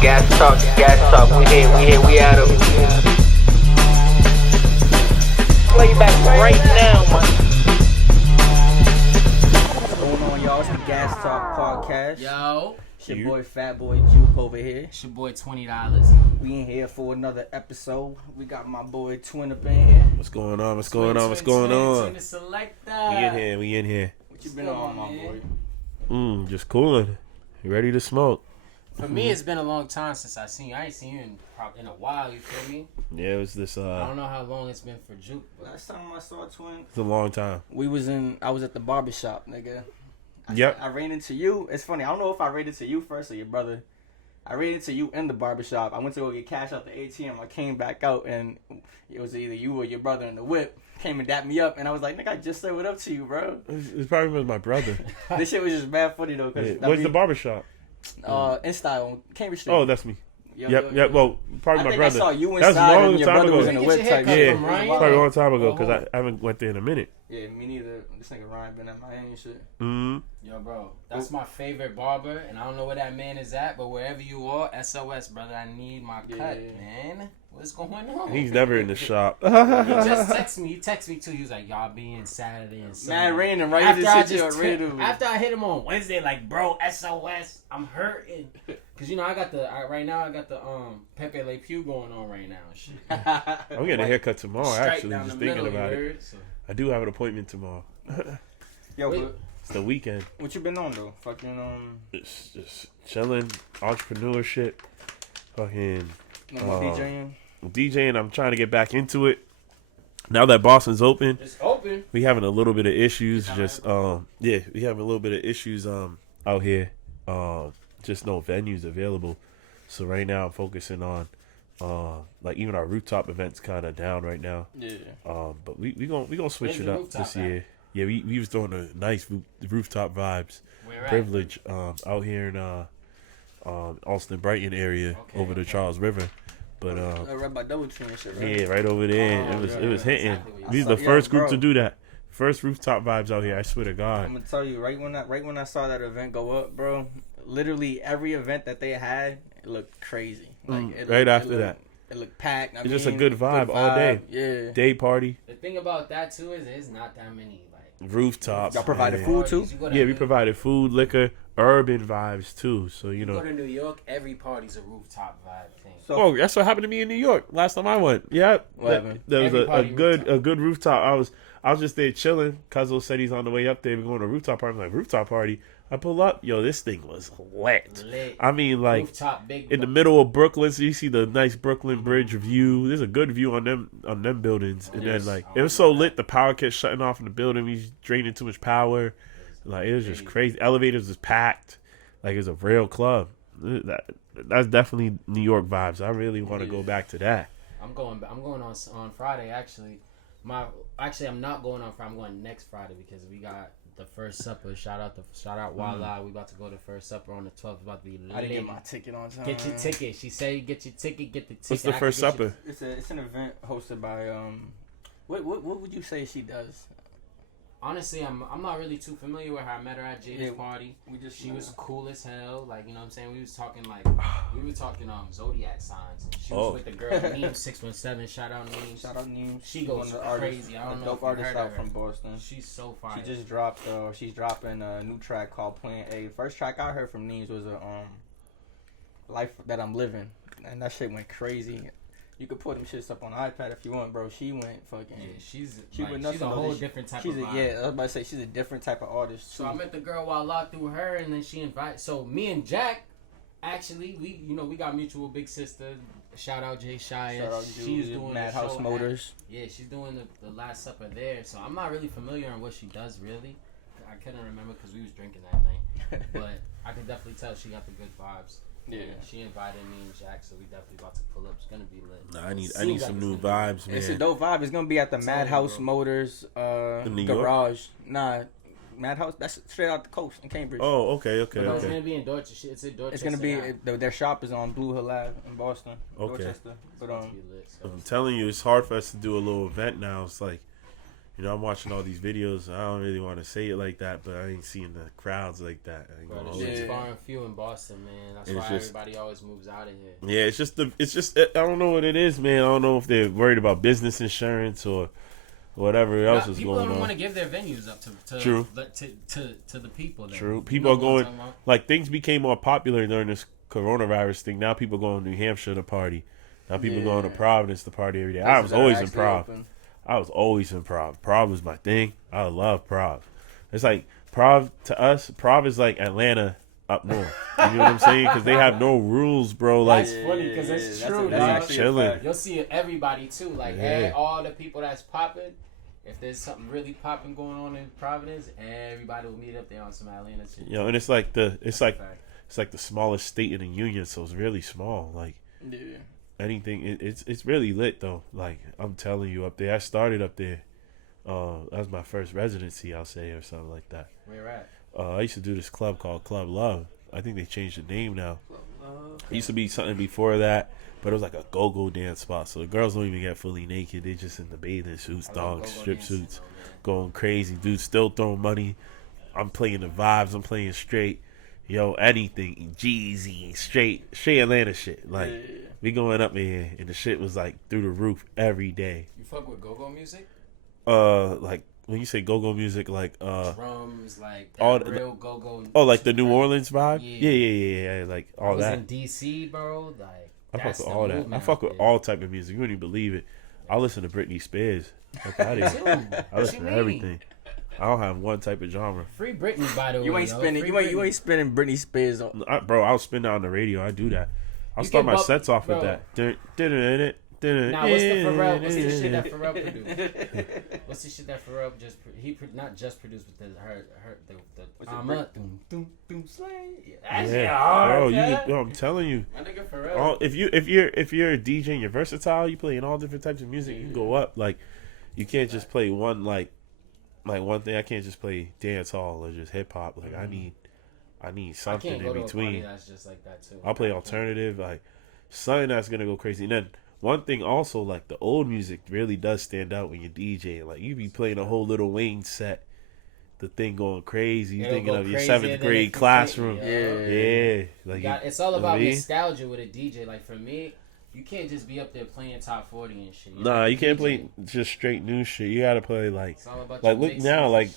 Gas talk, we here, we out of play back right now, man. What's going on, y'all? It's the Gas Talk Podcast. Yo. It's your boy Fat Boy Juke over here. It's your boy $20. We in here for another episode. We got my boy Twin up in here. What's going on? TwinTheSelecta. We in here. What you been on, my boy? Just cooling. You ready to smoke? For me, it's been a long time since I seen you. I ain't seen you in a while, you feel me? Yeah, it was this, I don't know how long it's been for Juke. Last time I saw Twin, it's a long time. I was at the barbershop, nigga. Yep. I ran into you. It's funny. I don't know if I ran into you first or your brother. I ran into you in the barbershop. I went to go get cash out the ATM. I came back out, and it was either you or your brother in the whip. Came and dapped me up, and I was like, nigga, I just said what up to you, bro. It probably was my brother. This shit was just mad funny, though. Cause, Yeah. Where's the barbershop? In Style, on Cambridge Street. Oh, that's me. Yep. Well, probably my brother. I saw you That's inside, a long and your time brother ago. was in the whip type. Yeah, from Ryan? probably a long time ago, because I haven't went there in a minute. Yeah, me neither. This nigga Ryan been at Miami and shit. Yo, bro, that's my favorite barber, and I don't know where that man is at, but wherever you are, SOS, brother, I need my cut, man. What's going on? He's never in the shop. He just texted me. He texted me too. He was like, "Y'all be in Saturday and Sunday." Mad random, right? After I hit him on Wednesday, like, bro, SOS, I'm hurting. Cause you know I got the Pepe Le Pew going on right now. Shit. I'm getting a haircut tomorrow. Actually, just thinking about it. So. I do have an appointment tomorrow. Yo, It's the weekend. what you been on though? Fucking Just chilling, entrepreneurship, fucking. no more DJing. DJing, I'm trying to get back into it. Now that Boston's open, It's open. we having a little bit of issues. Just we having a little bit of issues out here. Just no venues available. So right now I'm focusing on like even our rooftop events kind of down right now. Yeah. But we gonna switch Where's it the up rooftop this year. Yeah, we was doing a nice rooftop vibes. Where at? Privilege out here in Austin Brighton area over the Charles River. But right by Double Tree and shit, right? yeah, right over there. Oh, it was hitting. exactly what you These said. are the first group bro. to do that. First rooftop vibes out here. I swear to I'm God. gonna tell you, right when I saw that event go up, bro, literally every event that they had, it looked crazy. Like it looked packed. It's just a good vibe all day. Yeah. Day party, The thing about that too is there's not that many like rooftops. Y'all provided man. food too? parties. You go to Yeah, we provided food, liquor, urban vibes too. So You go to New York, every party's a rooftop vibe thing. So Oh, that's what happened to me in New York last time I went. Yeah, What happened? there was Everybody a good rooftop. I was just there chilling. Cuzzo said he's on the way up there. We're going to a rooftop party. I'm like, rooftop party? I pull up. Yo, this thing was lit. I mean, like, Rooftop, big in the middle of Brooklyn, so you see the nice Brooklyn Bridge view. There's a good view on them buildings. And then, like, it was so lit, the power kept shutting off in the building. We was draining too much power. Like, it was just crazy. Elevators was packed. Like, it was a real club. That's definitely New York vibes. I really want to go back to that. I'm going on Friday actually. I'm not going on Friday. I'm going next Friday because we got the first supper. Shout out Walla. We about to go to first supper on the 12th. About to be lit. I didn't get my ticket on time. Get your ticket. She said get your ticket. Get the ticket. What's the first supper? It's an event hosted by what would you say she does? Honestly, I'm not really too familiar with her. I met her at Jada's party. She was cool as hell. Like, you know what I'm saying? We were talking zodiac signs. And she was with the girl Neem 617. Shout out Neem. She goes crazy. I don't know if you artist heard out of from her. Boston. She's so fire. She just dropped. She's dropping a new track called Plan A. First track I heard from Neems was a Life That I'm Living, and that shit went crazy. You could put them shits up on the iPad if you want, bro. She went fucking. Yeah, she's went a whole different type of vibe. Yeah, I was about to say she's a different type of artist. So I met the girl while locked through her, and then she invited. So me and Jack, actually, we got mutual big sister. Shout out Jay Shia. Shout out She's doing Madhouse Motors. Yeah, she's doing the Last Supper there. So I'm not really familiar on what she does really. I couldn't remember because we was drinking that night, but I could definitely tell she got the good vibes. Yeah, she invited me and Jack, so we definitely about to pull up. It's gonna be lit. Nah, I need some new vibes, man. It's a dope vibe. It's gonna be at the Madhouse Motors garage. Nah, Madhouse. That's straight out the coast in Cambridge. Oh, okay. It's gonna be in Dorchester. It's in Dorchester. It's gonna be their shop is on Blue Hill Ave in Boston, Okay. Dorchester. But I'm telling you, it's hard for us to do a little event now. It's like, You know, I'm watching all these videos. I don't really want to say it like that, but I ain't seeing the crowds like that. Bro, the shit's far and few in Boston, man. That's why everybody always moves out of here. Yeah, it's just I don't know what it is, man. I don't know if they're worried about business insurance or whatever else is going on. People don't want to give their venues up to the people. Then. True. People are going, like, things became more popular during this coronavirus thing. Now people go to New Hampshire to party. Now people going to Providence to party every day. I was always in Prov. I was always in Prov. Prov was my thing. I love Prov. It's like Prov to us. Prov is like Atlanta up north. You know what I'm saying? Because they have no rules, bro. Like, that's funny because it's true. That's chilling. You'll see everybody too. Like all the people that's popping. If there's something really popping going on in Providence, everybody will meet up there on some Atlanta shit. You know, and it's like the smallest state in the union, so it's really small. Like, anything, it's really lit though. Like, I'm telling you, up there, I started up there. That was my first residency, I'll say, or something like that. Where at? I used to do this club called Club Love. I think they changed the name now. It used to be something before that, but it was like a go-go dance spot. So the girls don't even get fully naked. They just in the bathing suits, thongs, strip suits, going crazy. Dudes still throwing money. I'm playing the vibes. I'm playing straight. Yo, anything. Jeezy. Straight Atlanta shit. Like, we going up in here, and the shit was like through the roof every day. You fuck with go-go music? Like, when you say go-go music, like drums, like all real go-go. Oh, like the New Orleans vibe. Yeah. Like all that. I was in DC, bro. Like, I fuck with all that. I fuck with all type of music. You wouldn't even believe it. I listen to Britney Spears. I listen to everything. I don't have one type of genre. Free Britney, by the way. You ain't spinning Britney Spears. Bro, I'll spin that on the radio. I do that. I'll start my sets off with that. Now, what's the shit that Pharrell produced? What's the shit that Pharrell not just produced, but the I'm telling you. My nigga Pharrell. If you're a DJ and you're versatile, you play in all different types of music. You can go up. Like, you can't just play one like one thing. I can't just play dance hall or just hip hop. Like, I need something in between. That's just like that too. I'll play alternative, like something that's gonna go crazy. And then one thing also, like, the old music really does stand out when you're DJing. Like, you be playing a whole Little Wayne set, the thing going crazy. You thinking of your 7th grade classroom. Yeah. Like, it's all about nostalgia with a DJ. Like, for me, you can't just be up there playing top 40 and shit. Nah, you can't play just straight new shit. You gotta play like look now, like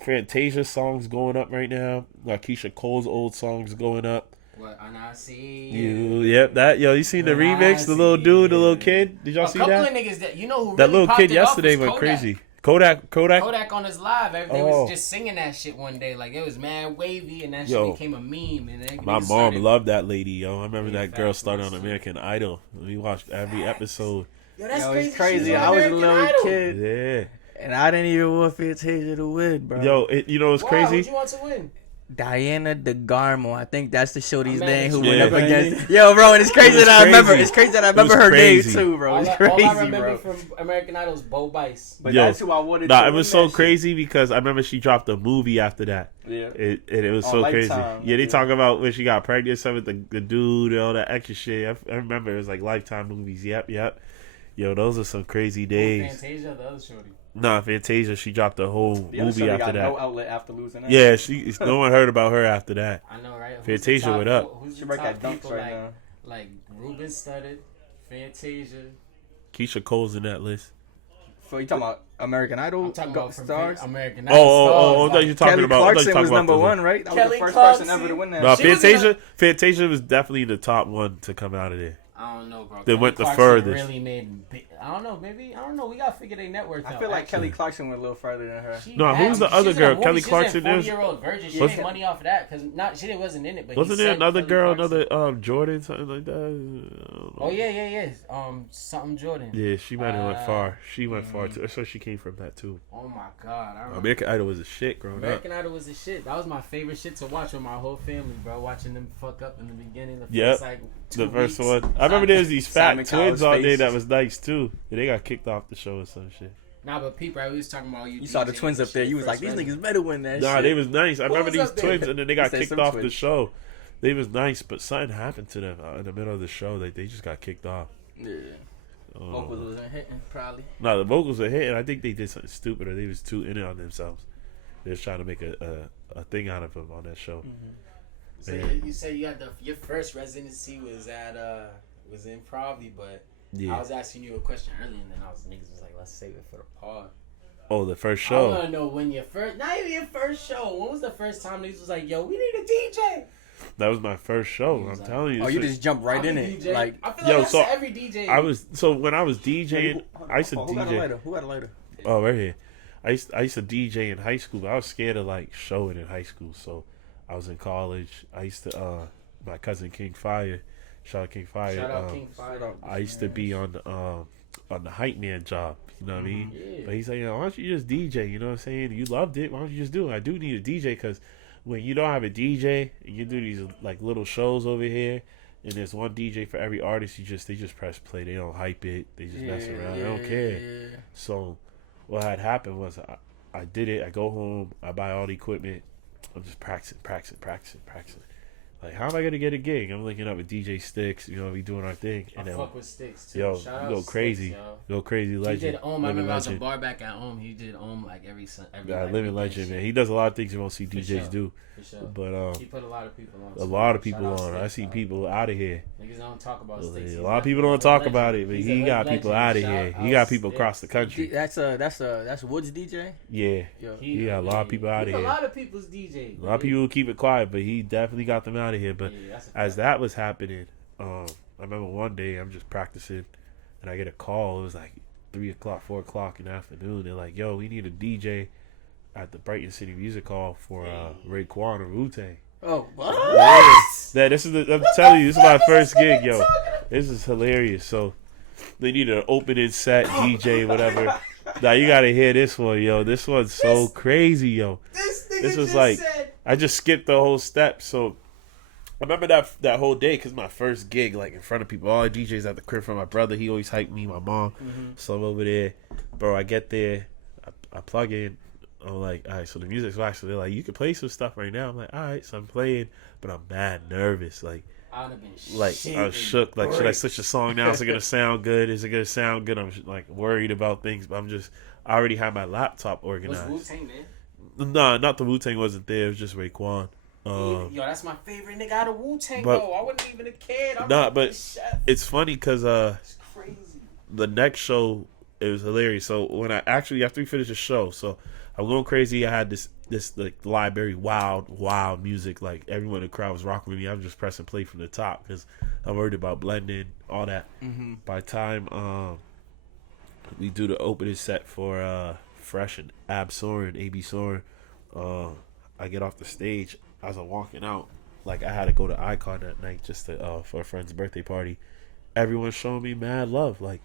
Fantasia songs going up right now. Like Keisha Cole's old songs going up. What, and I see you. Yep, that. Yo, you seen the remix? The little dude, the little kid? Did y'all see that? A couple of niggas that, you know who that really little kid yesterday went crazy. Kodak on his live. They was just singing that shit one day. Like, it was mad wavy, and that shit became a meme. And my mom loved that lady, yo. I remember that girl started on American Idol. We watched every episode. Yo, that's crazy. I was a little kid. Yeah. And I didn't even want Fantasia to win, bro. Yo, you know what's crazy? Who'd you want to win? Diana DeGarmo, I think that's the shorty's name who went up against. Yo, bro, and it's crazy that I remember. It's crazy that I remember her name too, bro. It's crazy, all I remember bro. from American Idol is Bo Bice. But that's who I wanted. Nah, it was so crazy because I remember she dropped a movie after that. Yeah, it was so crazy. Yeah, they talk about when she got pregnant, some with the dude and all that extra shit. I remember it was like Lifetime movies. Yep. Yo, those are some crazy days. Fantasia, the other shorty. Nah, Fantasia, she dropped a whole movie after that. No outlet after losing that. Yeah, no one heard about her after that. I know, right? Fantasia went up. Who's the top people like Ruben Studdard, Fantasia? Keisha Cole's in that list. So you talking about American Idol? I'm talking about stars? American Idol. Oh, I thought you were talking Kelly about. Clarkson was number one, right? That was the first person ever to win that. No, Fantasia was definitely the top one to come out of there. I don't know, bro. They went the furthest. Really made. I don't know. Maybe I don't know. We gotta figure their net worth out. I feel like Kelly Clarkson went a little further than her. No, who's the other girl? Kelly Clarkson. She's a 40-year-old virgin. She made money off of that because she wasn't in it. But wasn't there another girl, another Jordan, something like that? Oh yeah. Something Jordan. Yeah, she might have went far. She went far too. So she came from that too. Oh my god! American Idol was a shit growing up. American Idol was a shit. That was my favorite shit to watch with my whole family, bro. Watching them fuck up in the beginning. The first one. I remember there was these fat twins out there that was nice too. They got kicked off the show or some shit. Nah, but people, we was talking about you saw the twins up there. You was like, these niggas better win that shit. Nah, they was nice. I remember these twins, and then they got kicked off the show. They was nice, but something happened to them in the middle of the show. They just got kicked off. Yeah. Vocals wasn't hitting, probably. No, the vocals were hitting. I think they did something stupid, or they was too in it on themselves. They was trying to make a thing out of them on that show. So you say you had your first residency was in Provi, but I was asking you a question earlier, and then niggas was like, let's save it for the pod. Oh, the first show. I want to know when not even your first show. When was the first time niggas was like, yo, we need a DJ? That was my first show. I'm telling you. Oh, you just jumped right in it. Like, I feel like that's every DJ. When I was DJing, I used to DJ. Who got a lighter? Oh, right here. I used to DJ in high school, but I was scared of like showing in high school. So I was in college. I used to my cousin King Fire, shout out King Fire. Shout out King Fire. I used to be on the hype man job. You know what I mean? Yeah. But he's like, why don't you just DJ? You know what I'm saying? You loved it. Why don't you just do it? I do need a DJ because when you don't have a DJ and you do these like little shows over here, and there's one DJ for every artist, they just press play. They don't hype it. They just mess around. They don't care. Yeah. So what had happened was I did it. I go home. I buy all the equipment. I'm just practicing. Like, how am I gonna get a gig? I'm linking up with DJ Sticks. You know, we doing our thing. And then, fuck with Sticks too. Yo, Shout go out crazy, Sticks, go crazy. Legend. He did I remember I was a legend. bar back at home. He did like every Yeah, like, living legend, man. He does a lot of things you won't see For DJs sure. do. For sure. But he put a lot of people on. a lot of people Shout out on. I Sticks, see dog. people out of here. Niggas don't talk about Sticks. A lot of people don't talk about it, but he got people out of here. He got people across the country. That's Woods DJ. Yeah, Yo. he got a lot of people out of He's here. a lot of people's DJ. A lot of people keep it quiet, but he definitely got them out of here. But as that was happening, I remember one day I'm just practicing, and I get a call. It was like 3 o'clock, 4 o'clock in the afternoon. They're like, "Yo, we need a DJ at the Brighton City Music Hall for Raekwon or Wutang." Oh, what? Yeah, I'm telling you, this is my first gig, yo. This is hilarious. So they need an opening set, DJ, whatever. Now you gotta hear this one, yo. This one's so crazy, yo. This was like, I just skipped the whole step. So I remember that whole day because my first gig, like in front of people, all the DJs at the crib from my brother. He always hyped me, my mom. So I'm over there, bro. I get there, I plug in. I'm like, all right, so the music's actually, they're like, you can play some stuff right now. I'm like, all right, so I'm playing, but I'm mad nervous. Like, I would have been I was shook. Like, should I switch the song now? Is it gonna sound good? Is it gonna sound good? I'm like worried about things, but I already had my laptop organized. Was Wu-Tang there? Nah, not the Wutang wasn't there. It was just Raekwon. Yo, that's my favorite nigga out of Wu-Tang, but- though. I wasn't even a kid. But it's funny because It's crazy. the next show, it was hilarious. So when after we finished the show, so I'm going crazy. I had this like library wild music. Like everyone in the crowd was rocking with me. I'm just pressing play from the top because I'm worried about blending all that. By the time we do the opening set for Fresh and AB Soren, I get off the stage. As I'm walking out, like I had to go to Icon that night just to for a friend's birthday party. Everyone's showing me mad love. Like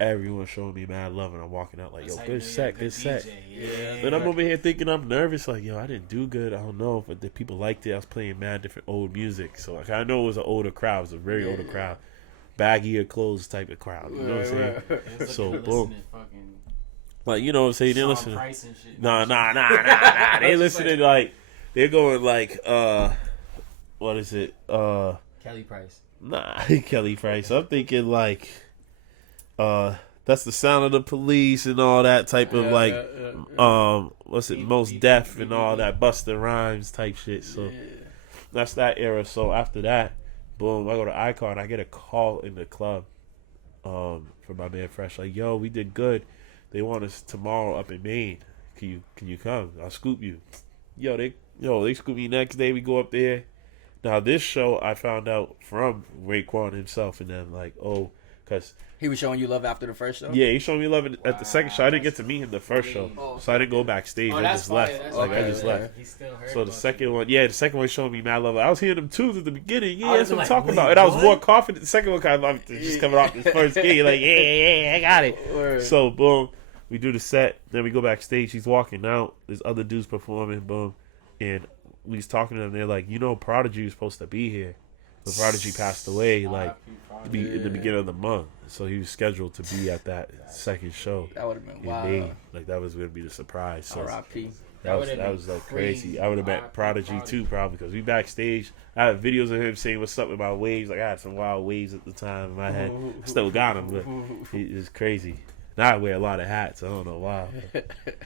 everyone's showing me mad love, and I'm walking out like, yo, good set. Yeah. And I'm over here thinking I'm nervous, like, yo, I didn't do good. I don't know if the people liked it. I was playing mad different old music, so like I know it was an older crowd. It was a very older crowd, baggier clothes type of crowd. You know what I'm saying? So boom. Like, you know what I'm saying? They're listening. Nah. They listening like they're going like what is it? Kelly Price. Nah, Kelly Price. I'm thinking like that's the Sound of the Police and all that type of like what's it? Most Def and all that Busta Rhymes type shit. So that's that era. So after that, boom, I go to Icon. I get a call in the club from my man Fresh. Like, yo, we did good. They want us tomorrow up in Maine. Can you come? I'll scoop you. They scoop me next day. We go up there. Now this show I found out from Raekwon himself, and then like, because he was showing you love after the first show. Yeah, he showed me love at the second show. I didn't get to meet him the first show, so I didn't go backstage. I just left. I just left. He still heard So the second one showed me mad love. I was hearing them tunes at the beginning. Yeah, that's what I'm like, talking wait, about. And I was what? more confident. The second one kind of just coming off this first gig. Like, yeah, I got it. Word. So boom, we do the set. Then we go backstage. He's walking out. There's other dudes performing. Boom, and we was talking to them. They're like, Prodigy was supposed to be here, but Prodigy passed away like in the beginning of the month. So he was scheduled to be at that second show. That would have been in wild. May. Like that was gonna be the surprise. So R.I.P. That was like crazy. I would have met Prodigy too, probably, because we backstage. I have videos of him saying what's up with my waves. Like I had some wild waves at the time in my head. I still got them, but it's crazy. Now I wear a lot of hats. I don't know why.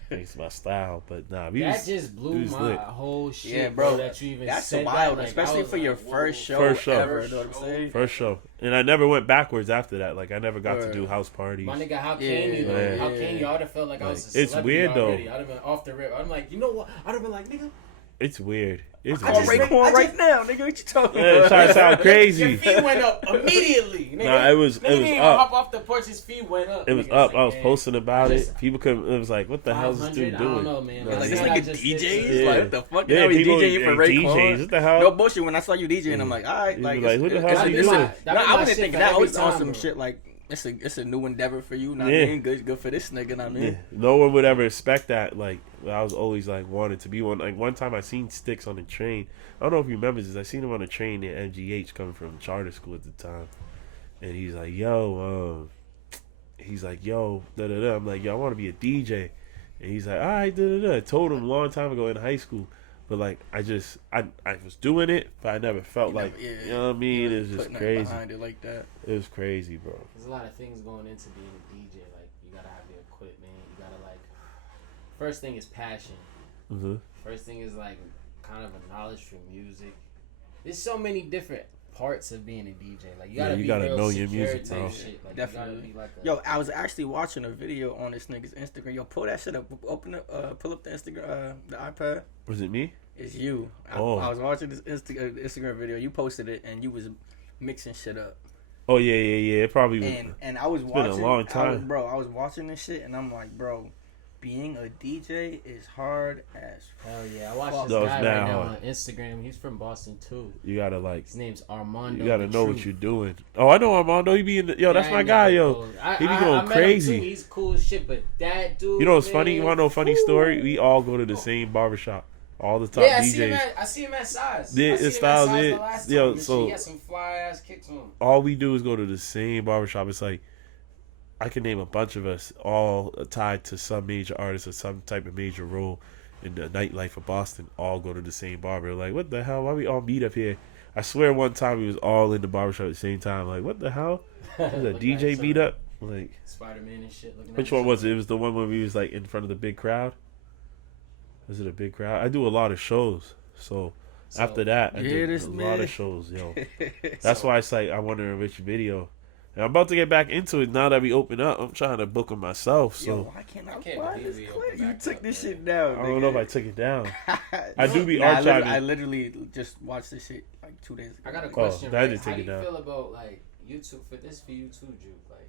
It's my style, but nah. Just blew my whole shit, yeah, bro. That you even that's said wild, that. especially for your first show ever. You know what I'm saying? First show, and I never went backwards after that. Like I never got to do house parties. My nigga, how can you? Though? How can you? I would have felt like I was a celebrity it's weird already. though. I'd have been off the rip. I'm like, you know what? I'd have been like, nigga. It's weird. It's I just Raekwon right now, nigga. What you talking about? Trying to sound crazy. Your feet went up immediately. Nigga. Nah, it was didn't up. Hop off the porch, his feet went up. It was up. I was posting about it. People couldn't. It was like, what the hell is this dude doing? I don't know, man. Like this nigga DJs. Yeah. Like what the fuck? Yeah, He's people DJing for Raekwon. DJs. What the hell? No bullshit. When I saw you DJing, I'm like, all right, like who the hell is he doing? I wasn't thinking that. I was on some bro. shit like. It's a new endeavor for you. Not mean good for this nigga. Not mean. Yeah. No one would ever expect that. Like I was always like wanted to be one. Like one time I seen Sticks on the train. I don't know if you remember this. I seen him on a train near MGH coming from charter school at the time, and he's like, "Yo, da da da." I'm like, "Yo, I want to be a DJ," and he's like, "All right, da da da." I told him a long time ago in high school. But like I was doing it, but I never felt like you know what I mean. It was just crazy. Behind it like that. It was crazy, bro. There's a lot of things going into being a DJ. Like you gotta have the equipment. You gotta like. First thing is passion. Mm-hmm. First thing is like kind of a knowledge for music. There's so many different parts of being a DJ. Like you gotta know your music, bro. Shit. Like, definitely. Be like Yo, I was actually watching a video on this nigga's Instagram. Yo, pull that shit up. Pull up the Instagram, the iPad. Was it me? It's you. I was watching this Instagram video. You posted it, and you was mixing shit up. Oh yeah. It probably was. And I was watching. It's been a long time, I was watching this shit, and I'm like, bro, being a DJ is hard as. Hell yeah! I watched this guy right now on Instagram. He's from Boston too. You gotta like. His name's Armando. You gotta know what you're doing. Oh, I know Armando. He be in the, that's my guy, yo. He be going crazy. He's cool as shit, but that dude. You know what's funny? You wanna know a funny story? We all go to the same barbershop. All the top DJs. I see him at size. Yeah, his styles Yo, so he got some fly ass kicks on. All we do is go to the same barbershop. It's like I can name a bunch of us all tied to some major artist or some type of major role in the nightlife of Boston. All go to the same barber. Like, what the hell? Why we all meet up here? I swear one time we was all in the barbershop at the same time. Like, what the hell? Was a DJ meetup? Like Spider-Man and shit. Which one was it? It was the one where we was like in front of the big crowd. Was it a big crowd? I do a lot of shows, so after that, I did a lot of shows, yo. That's why it's like I want to enrich video, and I'm about to get back into it now that we open up. I'm trying to book them myself, so. Yo, why can't you took this shit down? I don't know if I took it down. I do be archiving. I literally just watched this shit like 2 days ago. I got a question. How do you feel about like YouTube for you too, Juke? Like,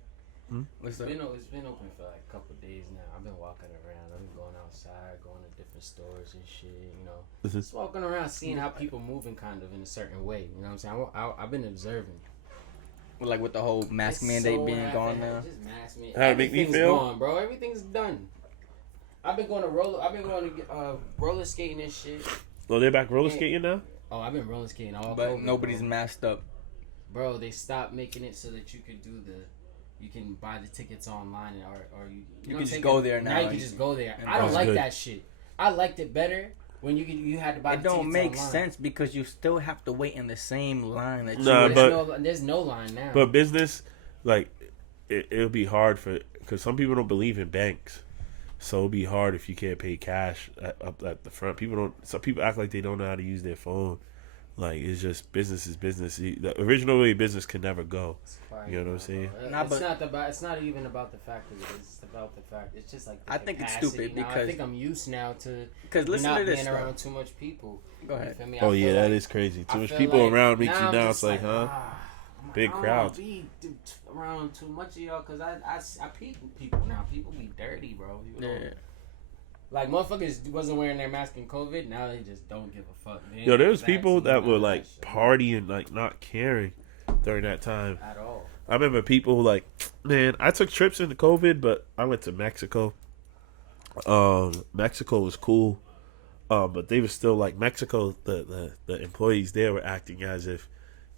it's been open for like a couple days now. I've been walking around. I've been going outside, going to different stores and shit. You know, just walking around, seeing how people moving kind of in a certain way. You know what I'm saying? I've been observing. Like with the whole mask mandate being gone now. Just mask mandate. How it make me feel? Gone, bro. Everything's done. I've been going to roller skating and shit. Oh, they're back roller skating now? Oh, I've been roller skating all. But COVID, nobody's masked up. Bro, they stopped making it so that you could you can buy the tickets online or you can just go there now. Now you can just go there. I don't like that shit. I liked it better when you had to buy the tickets online. It don't make sense because you still have to wait in the same line that there's no line now. But business, like, it'll be hard because some people don't believe in banks. So it'll be hard if you can't pay cash up at the front. Some people act like they don't know how to use their phone. Like, it's just business is business. The original way business can never go. You know what I'm saying? It's not even about the fact that it's about the fact. It's just like I think it's stupid because I think I'm used now to listen to this, being around too much people. Go ahead. Oh yeah, that is crazy. Too much people around makes you now. It's like, huh? Big crowds. Be around too much of y'all because I peep people now. People be dirty, bro. Like, motherfuckers wasn't wearing their mask in COVID. Now they just don't give a fuck. Yo, there's people that were, like, partying, like, not caring during that time. At all. I remember people, like, man, I took trips into COVID, but I went to Mexico. Mexico was cool. But they were still, like, Mexico, the employees there were acting as if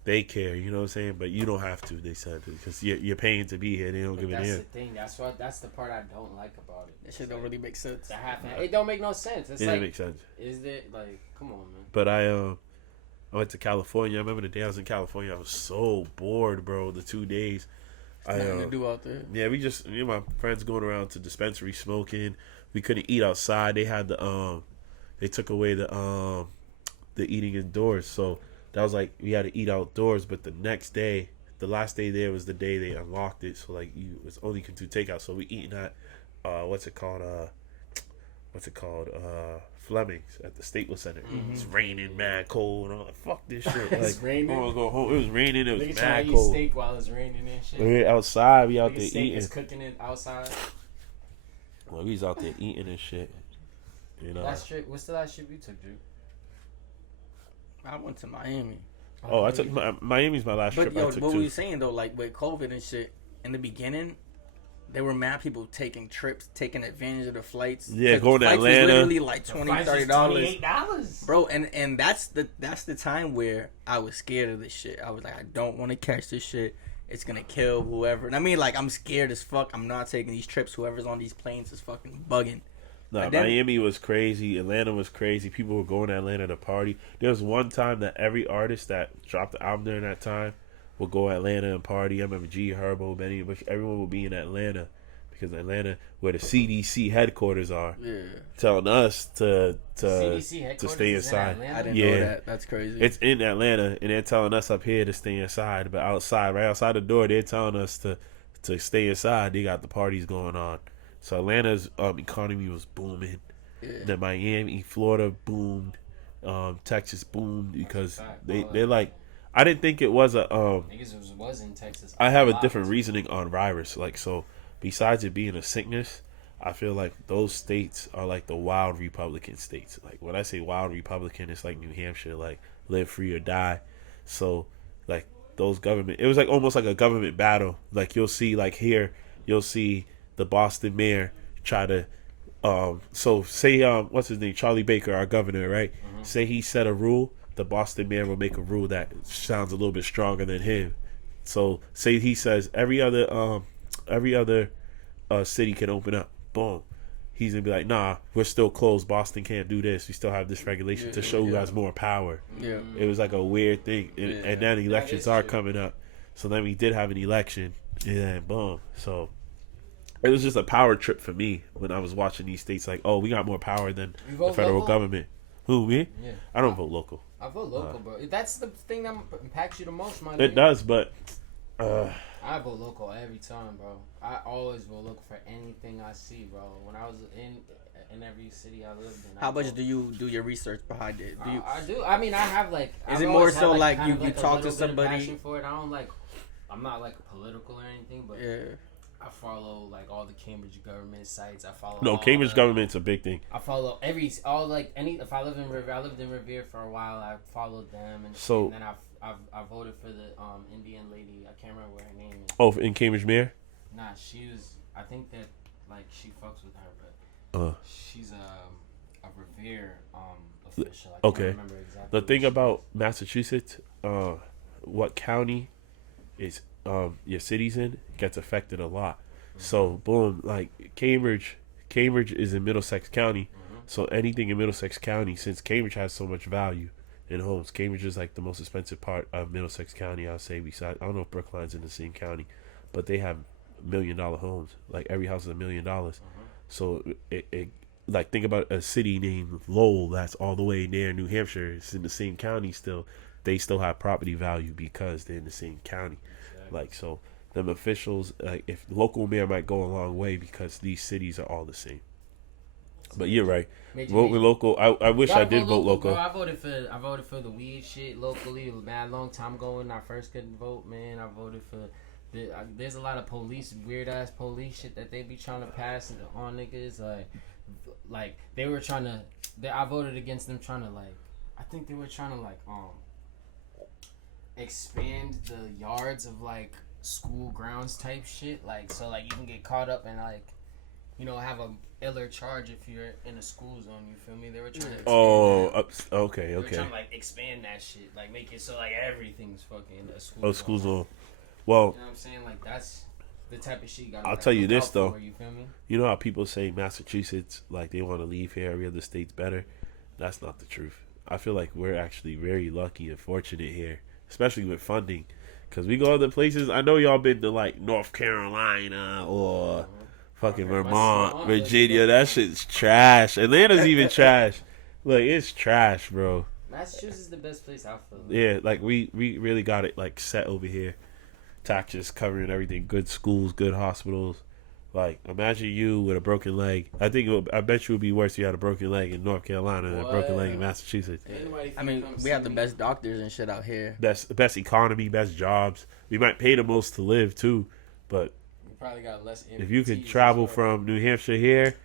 they care. You know what I'm saying? But you don't have to. They said because you're paying to be here. They don't give it in. That's the thing. That's the part I don't like about it. That shit don't really make sense. It don't make no sense. It's It like, doesn't make sense. Is it like, come on, man? But I went to California. I remember the day I was in California. I was so bored, bro. The 2 days. Nothing to do out there. Yeah, we just me and my friends going around to dispensary smoking. We couldn't eat outside. They had they took away the eating indoors. So that was like we had to eat outdoors. But the next day, the last day there was the day they unlocked it. So like you was only could do takeout. So we eating at what's it called? Fleming's at the Staples Center. Mm-hmm. It's raining, mad cold, and I'm like, fuck this shit. It's like, raining. I wanna go home. It was raining. It was Niggas mad trying to eat cold. steak while it's raining and shit. We outside. We out Niggas there steak eating. is cooking it outside. Well, we was out there eating and shit. You know. Last trip. What's the last trip you took, Drew? I went to Miami. Oh, I took Miami's my last But trip. yo, I took what too. were you saying though? Like with COVID and shit, in the beginning, there were mad people taking trips, taking advantage of the flights. Yeah, going to flights was Atlanta. literally like $20-$30. $28. Bro, and that's the time where I was scared of this shit. I was like, I don't want to catch this shit. It's gonna kill whoever. And I mean, like, I'm scared as fuck. I'm not taking these trips. Whoever's on these planes is fucking bugging. Nah, then- Miami was crazy. Atlanta was crazy. People were going to Atlanta to party. There was one time that every artist that dropped the album during that time would go to Atlanta and party. I remember G Herbo, Benny Bush. Everyone would be in Atlanta because Atlanta, where the CDC headquarters are, Yeah, telling us to CDC headquarters to stay is in inside. Atlanta? I didn't Yeah. know that. That's crazy. It's in Atlanta, and they're telling us up here to stay inside. But outside, right outside the door, they're telling us to stay inside. They got the parties going on. So Atlanta's economy was booming. Yeah. Then Miami, Florida boomed. Texas boomed because they're like. I didn't think it was a. Niggas was in Texas. I have a different reasoning on virus. Like so, besides it being a sickness, I feel like those states are like the wild Republican states. Like when I say wild Republican, it's like New Hampshire, like live free or die. So like those government, it was like almost like a government battle. Like you'll see, like here, you'll see the Boston mayor try to. So say what's his name, Charlie Baker, our governor, right? Mm-hmm. Say he set a rule, the Boston mayor will make a rule that sounds a little bit stronger than him. So say he says every other city can open up. Boom. He's gonna be like, nah, we're still closed. Boston can't do this. We still have this regulation to show who has more power. Yeah. It was like a weird thing, and then elections are coming up. So then we did have an election, and then boom. So it was just a power trip for me when I was watching these states. Like, oh, we got more power than the federal government. Who, me? Yeah. I don't vote local. I vote local, bro. That's the thing that impacts you the most, my nigga. It does, but I vote local every time, bro. I always vote local for anything I see, bro. When I was in every city I lived in. How much do you do your research behind it? Do you? I do. I mean, I have like. Is I've it more always had, so like kind you of, like, a talk to little bit of somebody? passion for it. I don't like. I'm not like political or anything, but Yeah. I follow like all the Cambridge government sites. I follow. no, all Cambridge the, government's a big thing. I follow all like any. If I lived in Revere, I lived in Revere for a while. I followed them, and So- and then I voted for the Indian lady. I can't remember what her name is. Oh, in Cambridge mayor? Nah, she was. I think that like she fucks with her, but she's a Revere official. I can't Okay. remember exactly. The what thing she about is. Massachusetts, what county is your city's in gets affected a lot. So boom, like Cambridge is in Middlesex County. So anything in Middlesex County, since Cambridge has so much value in homes, Cambridge is like the most expensive part of Middlesex County, I'll say. Besides, I don't know if Brookline's in the same county, but they have $1 million homes. Like every house is $1 million. So it like think about a city named Lowell that's all the way near New Hampshire. It's in the same county still. They still have property value because they're in the same county. Exactly. Like so, them officials, like if local mayor might go a long way because these cities are all the same. But you're right. Vote with local. I wish I did vote local. Bro, I voted for the weed shit locally. It was a bad long time ago when I first couldn't vote, man. I voted for there's a lot of weird ass police shit that they be trying to pass on niggas. Like they were trying to. I voted against them trying to I think they were trying to expand the yards of school grounds type shit. So you can get caught up and have iller charge if you're in a school zone. You feel me? They were trying to okay. They were trying to like expand that shit, like make it so like everything's fucking a school. School zone. You Well, know what I'm saying? Like that's the type of shit you gotta. I'll like, tell you look this out though. for, you feel me? You know how people say Massachusetts, like they want to leave here, every other state's better? That's not the truth. I feel like we're actually very lucky and fortunate here, especially with funding. Because we go other places. I know y'all been to like North Carolina or fucking Vermont, Virginia. That shit's trash. Atlanta's even trash. Like, it's trash, bro. Massachusetts is the best place I feel. Yeah, like we really got it like set over here. Taxes covering everything. Good schools, good hospitals. Like, imagine you with a broken leg. I bet you it would be worse if you had a broken leg in North Carolina than a broken leg in Massachusetts. I mean, we have the best doctors and shit out here. Best economy, best jobs. We might pay the most to live too, but We probably got less. if you could travel from New Hampshire here,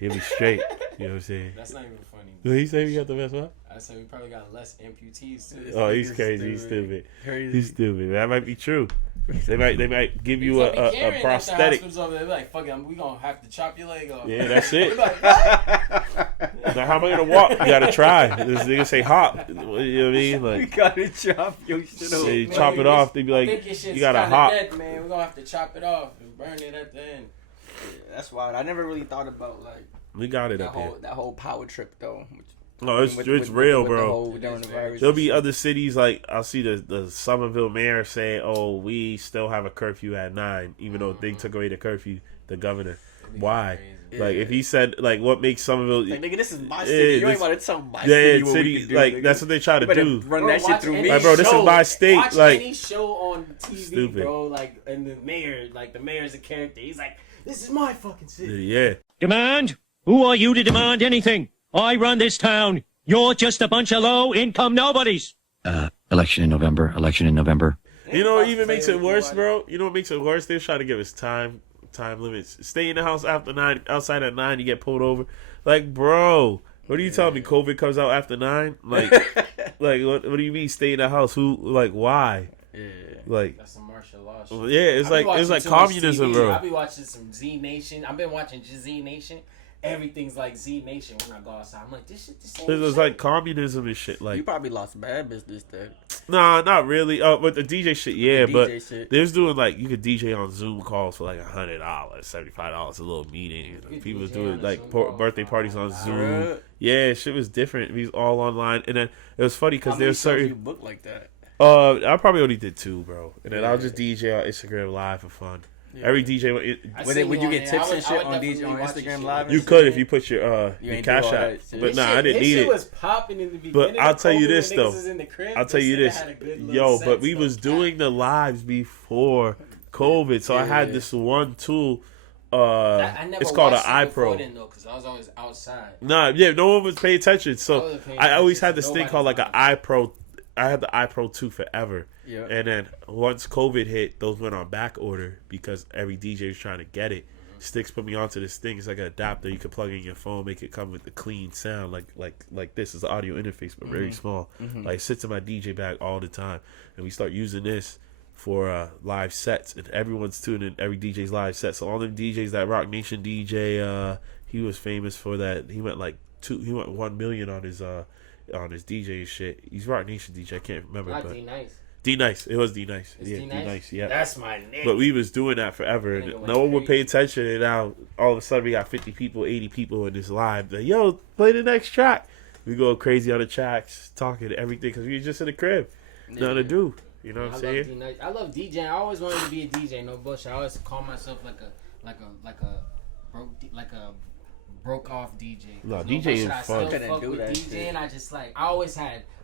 he'll be straight. You know what I'm saying? That's not even funny. Did he say we got the best what? I said we probably got less amputees too. Oh, he's crazy. He's stupid. Crazy. He's stupid. That might be true. They might give you a prosthetic. They're like, fuck it, we gonna have to chop your leg off. Yeah, that's it. Now how am I gonna walk? You gotta try. This nigga say hop. You know what I mean? We Like, gotta chop your shit off. they chop it off. They be like, you gotta hop. Dead, man. We're gonna have to chop it off and burn it at the end. Yeah, that's wild. I never really thought about like We got it up here. that whole power trip though. No, it's real, bro. The There'll be other cities like I'll see the Somerville mayor say, "Oh, we still have a curfew at 9, even though they took away the curfew." The governor, why? Like if he said like what makes Somerville? Like, nigga, this is my city. You ain't want to tell my city. Yeah, what city. we can do, Like nigga. that's what they try to do. Run that shit through me. Like, bro, this is my state. Watch Like any show on TV, stupid. bro. Like, and the mayor's a character. He's like, this is my fucking city. Yeah. Demand? Who are you to demand anything? I run this town. You're just a bunch of low-income nobodies. Election in November. You know what even makes it worse, bro? You know what makes it worse? They're trying to give us time limits. Stay in the house after 9. Outside at 9, you get pulled over. Like, bro, what are you telling me? COVID comes out after 9? Like, what do you mean stay in the house? Who? Like, why? Yeah. Like, That's some martial law shit. yeah, it's like communism, bro. I be watching some Z Nation. I've been watching Z Nation. Everything's like Z Nation when I go outside. I'm like, this shit the same. It's like communism and shit. Like, You probably lost bad business there. nah, not really. But the DJ shit, yeah. The But DJ shit. they was doing like you could DJ on Zoom calls for like $100, $75, a little meeting. You could People was DJ doing on a like Zoom call birthday for parties on $100. Zoom. Yeah, shit was different. We was all online, and then it was funny because there's certain. You book like that. I probably only did 2, bro, and then Yeah. I'll just DJ on Instagram Live for fun. Yeah. Every DJ, Would you get tips and shit on DJ on Instagram Instagram Live? you could if you put your You ain't cash do all out, that shit. but nah, I didn't need His shit it. was popping in the beginning. But I'll tell you COVID this when though. niggas was in the crib, I'll tell they you said they this, had a good little yo. set, But we so was cap. doing the lives before COVID, so I had Yeah. this one tool. I never It's called an watched it before iPro. then, though, because I was always outside. Nah, yeah, no one was paying attention. I So wasn't paying I always attention, had this so thing nobody called like an found iPro. I had the iPro 2 forever. Yeah. And then once COVID hit, those went on back order because every DJ was trying to get it. Sticks put me onto this thing. It's like an adapter you can plug in your phone, make it come with the clean sound, like this is the audio interface, but very small. Like it sits in my DJ bag all the time, and we start using this for live sets, and everyone's tuning in every DJ's live set. So all them DJs, that Rock Nation DJ, he was famous for that. He went like 1 million on his DJ shit. He's Rock Nation DJ. I can't remember, Not but D-Nice. D-Nice. It was D-Nice. It's Yeah, D-Nice? D-Nice. Yeah. That's my nigga. But we was doing that forever, Nigga and went no one would pay crazy. attention. And now all of a sudden we got 50 people, 80 people in this live. Like, yo, play the next track. We go crazy on the tracks, talking everything because we was just in the crib, nothing to do. You know what I'm saying? D-Nice. I love DJing. I always wanted to be a DJ. No bullshit. I always call myself like a broke off DJ. No, bullshit, DJ is I fun. still Couldn't fuck do with that DJing. shit.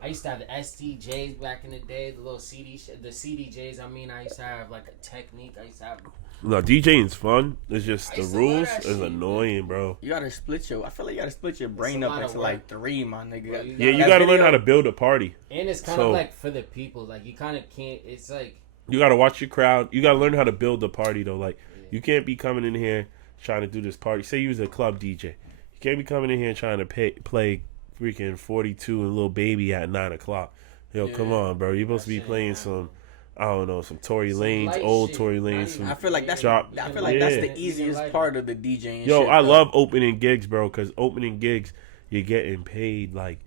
I used to have the SDJs back in the day, the little the CDJs. I mean, I used to have like a technique. I used to have. No, DJing's fun. It's just I the used to love rules that is shit. annoying, bro. You gotta I feel like you gotta split your brain a up lot of into work. like 3, my nigga. Bro, you Yeah, you That gotta learn video- how to build a party. And it's kind So- of like for the people. Like you kind of can't. It's like. You gotta watch your crowd. You gotta learn how to build the party though. Like you can't be coming in here trying to do this party. Say you was a club DJ. You can't be coming in here trying to play freaking 42 and Little Baby at 9 o'clock. Yo, come on, bro. You're supposed to be playing some I don't know, some Tory Some Lanez, light old shit, Tory not Lanez. even- Some I feel like that's drop. I feel like that's Yeah. the easiest part of the DJing. Yo, shit, I though. love opening gigs, bro, because opening gigs, you're getting paid like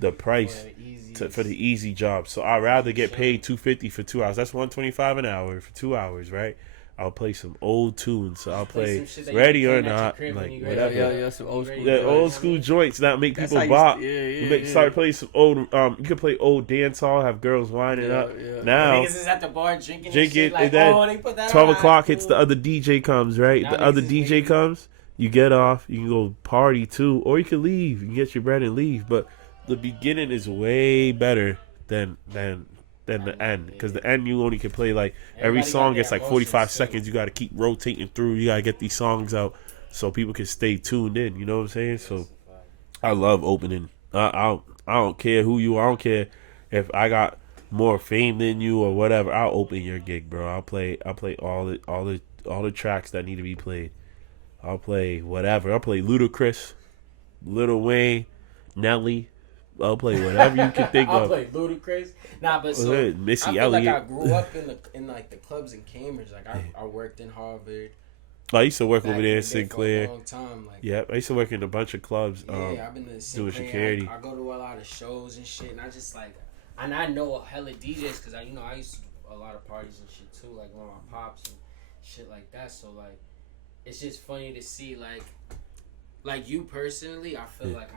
the price for the easy job. So I'd rather get paid $250 for 2 hours. That's $125 an hour for 2 hours, right? I'll play some old tunes. So I'll play Ready or Not, like whatever. Yeah, some old school. The old school joints that make That's people how you bop. yeah. Start playing some old. You can play old dance hall, have girls winding up. Yeah. Now, Niggas is at the bar drinking it, like, and then oh, they put that 12 on, o'clock cool. hits, the other DJ comes, right? Now the niggas other is DJ leaving. comes, you get off, you can go party too, or you can leave, you can get your bread and leave. But the beginning is way better than the end, because the end you only can play like every Everybody song got gets their like 45 emotions, too. seconds. You got to keep rotating through. You got to get these songs out so people can stay tuned in. You know what I'm saying? So I love opening. I don't care who you are. I don't care if I got more fame than you or whatever. I'll open your gig, bro. I'll play all the tracks that need to be played. I'll play whatever. I'll play Ludacris, Lil Wayne, Nelly. I'll play whatever you can think I'll of. play Ludacris. Nah, but so Missy I feel Elliott. like I grew up in like the clubs in Cambridge. Like I worked in Harvard. I used to work back over there in the day for Sinclair. a long time. Like, Yep, I used to work in a bunch of clubs. yeah, I've been to Sinclair. doing security. I go to a lot of shows and shit, and I just like, and I know hella DJs because I used to do a lot of parties and shit too, like with my pops and shit like that. So like, it's just funny to see like you personally. I feel like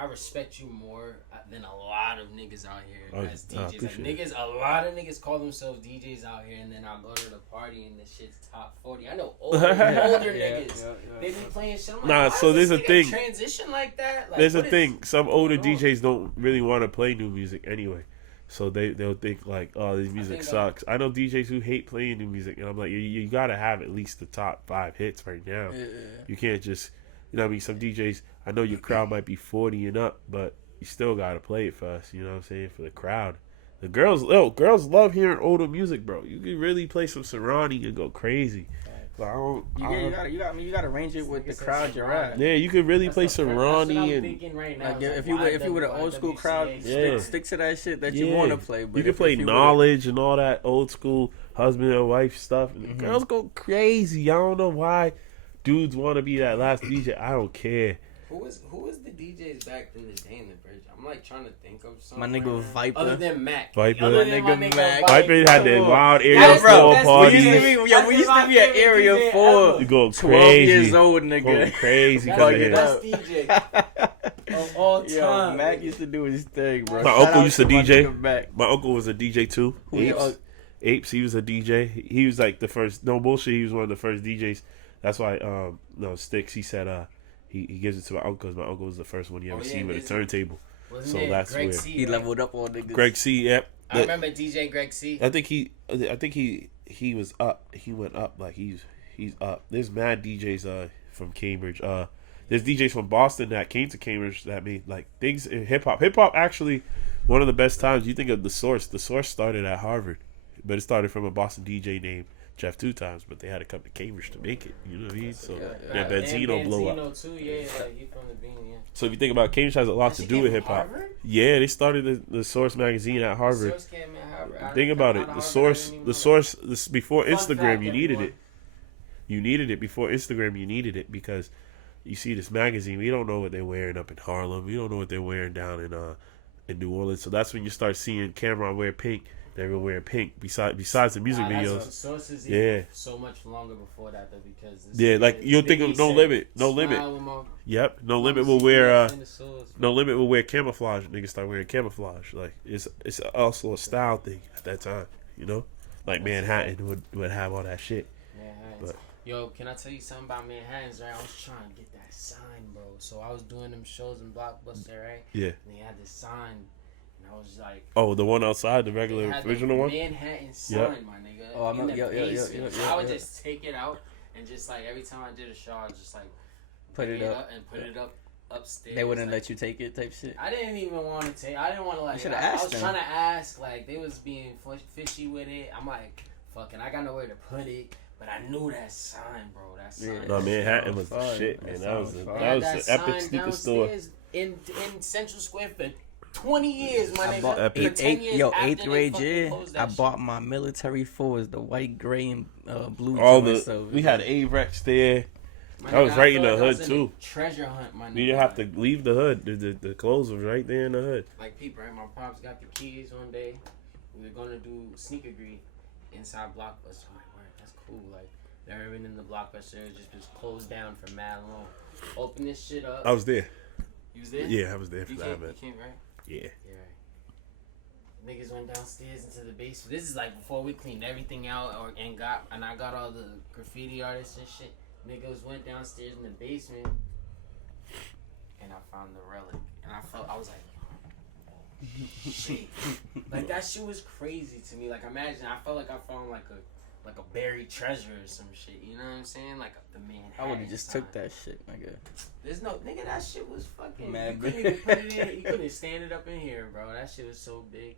I respect you more than a lot of niggas out here as DJs. Like a lot of niggas call themselves DJs out here, and then I'll go to the party and the shit's top 40. I know older niggas. They be playing shit. I'm like, Nah, why so does there's this a nigga thing. transition like that. Like, There's a what is- thing. Some older going on? DJs don't really want to play new music anyway. So they'll think like, oh, this music sucks. I know DJs who hate playing new music, and I'm like, you gotta have at least the top 5 hits right now. Yeah. You can't just, you know what I mean? Some DJs, I know your crowd might be 40 and up, but you still gotta play it for us. You know what I'm saying? For the crowd. The girls love hearing older music, bro. You can really play some Serrani and go crazy. But You gotta arrange it with the crowd you're at. yeah, you could really play That's what I'm Serrani and thinking right now. Like It's if you were the old school crowd, Yeah. stick to that shit that you want to play. But you can play Knowledge and all that old school husband and wife stuff. And the girls go crazy. I don't know why dudes want to be that last DJ. I don't care. Who was the DJs back in the day in the bridge? I'm like trying to think of My something. nigga Viper. Other than Mac. Viper. Other than my Nigga nigga Mac. Viper had the wild Area That's 4 bro, parties. We used to be at Area 4. You go 12 crazy. years old, Go nigga. crazy. That's Cause the of best that. DJ of all Yo, time. Mac used to do his thing, bro. My Shout uncle out used to my DJ. nigga Mac. My uncle was a DJ too. Apes, he was a DJ. He was like the first. No bullshit. He was one of the first DJs. That's why. Sticks. He said. He gives it to my uncle. 'Cause my uncle was the first one you ever seen with a turntable. Wasn't So it that's Greg where C, He right? leveled up on niggas. Greg C. Yep. I remember DJ Greg C. I think he was up. He went up like he's up. There's mad DJs from Cambridge. There's DJs from Boston that came to Cambridge that made like things in hip hop. Hip hop actually one of the best times. You think of The Source. The Source started at Harvard, but it started from a Boston DJ named Jeff 2 Times. But they had to come to Cambridge to make it. You know what I mean? So that Benzino blow up. Benzino too, yeah, like he from the Bean, yeah. So if you think about it, Cambridge has a lot to do with hip hop. Yeah, they started the Source magazine at Harvard. Source came at Harvard. Think about it. The source. This before Fun Instagram, fact, you needed everyone. it. You needed it before Instagram. You needed it because you see this magazine. We don't know what they're wearing up in Harlem. We don't know what they're wearing down in New Orleans. So that's when you start seeing Cameron wear pink. They're gonna wear pink. Besides the music videos. Sources so much longer before that though because Like you'll think of No Limit. No Limit. Yep. No Limit will wear No Limit will wear camouflage. Niggas start wearing camouflage. Like it's also a style thing at that time. You know, like Manhattan would have all that shit. But, yo, can I tell you something about Manhattan's, right? I was trying to get that sign, bro. So I was doing them shows in Blockbuster, right? Yeah. And they had this sign, and I was like, oh, the one outside, the they regular had original one? Manhattan sign, Yep. my nigga. Oh, I'm in not- the basement. yeah, I would yeah. just take it out, and just like every time I did a show, I would just like Put it up. and put it up upstairs. They wouldn't like, let you take it type shit. I didn't even want to take. I didn't want to like. should've I asked was them. trying to ask, like they was being fishy with it. I'm like, fucking, I got nowhere to put it, but I knew that sign, bro. That sign. Yeah. No, Manhattan was the Fire. shit, man. That was sounds the fire. They had epic that sneaker sign store. downstairs in Central Square for 20 years, my I nigga. bought For 10 years after eighth they grade fucking year. closed I that bought my military fours, the white, gray, and blue. All joints, the so we had Avrex there. My I was nigga, right feel in the like I hood, was too. a treasure hunt, my nigga. You didn't have to leave the hood. The clothes was right there in the hood. Like people, right? My pops got the keys one day. We were gonna do sneaker greet inside Blockbuster. I'm like, word, that's cool. Like everyone in the Blockbuster just was closed down for mad long. Open this shit up. I was there. You was there? Yeah, I was there for You that, came, man. you came, right? Yeah. Yeah, right. Niggas went downstairs into the basement. This is like before we cleaned everything out and I got all the graffiti artists and shit. Niggas went downstairs in the basement and I found the relic. And I was like, shit. Like that shit was crazy to me. Like imagine, I felt like I found like a buried treasure or some shit. You know what I'm saying? Like the man. I would have just took that shit, nigga. There's no nigga. That shit was fucking. Mad You couldn't even put it in. You couldn't stand it up in here, bro. That shit was so big.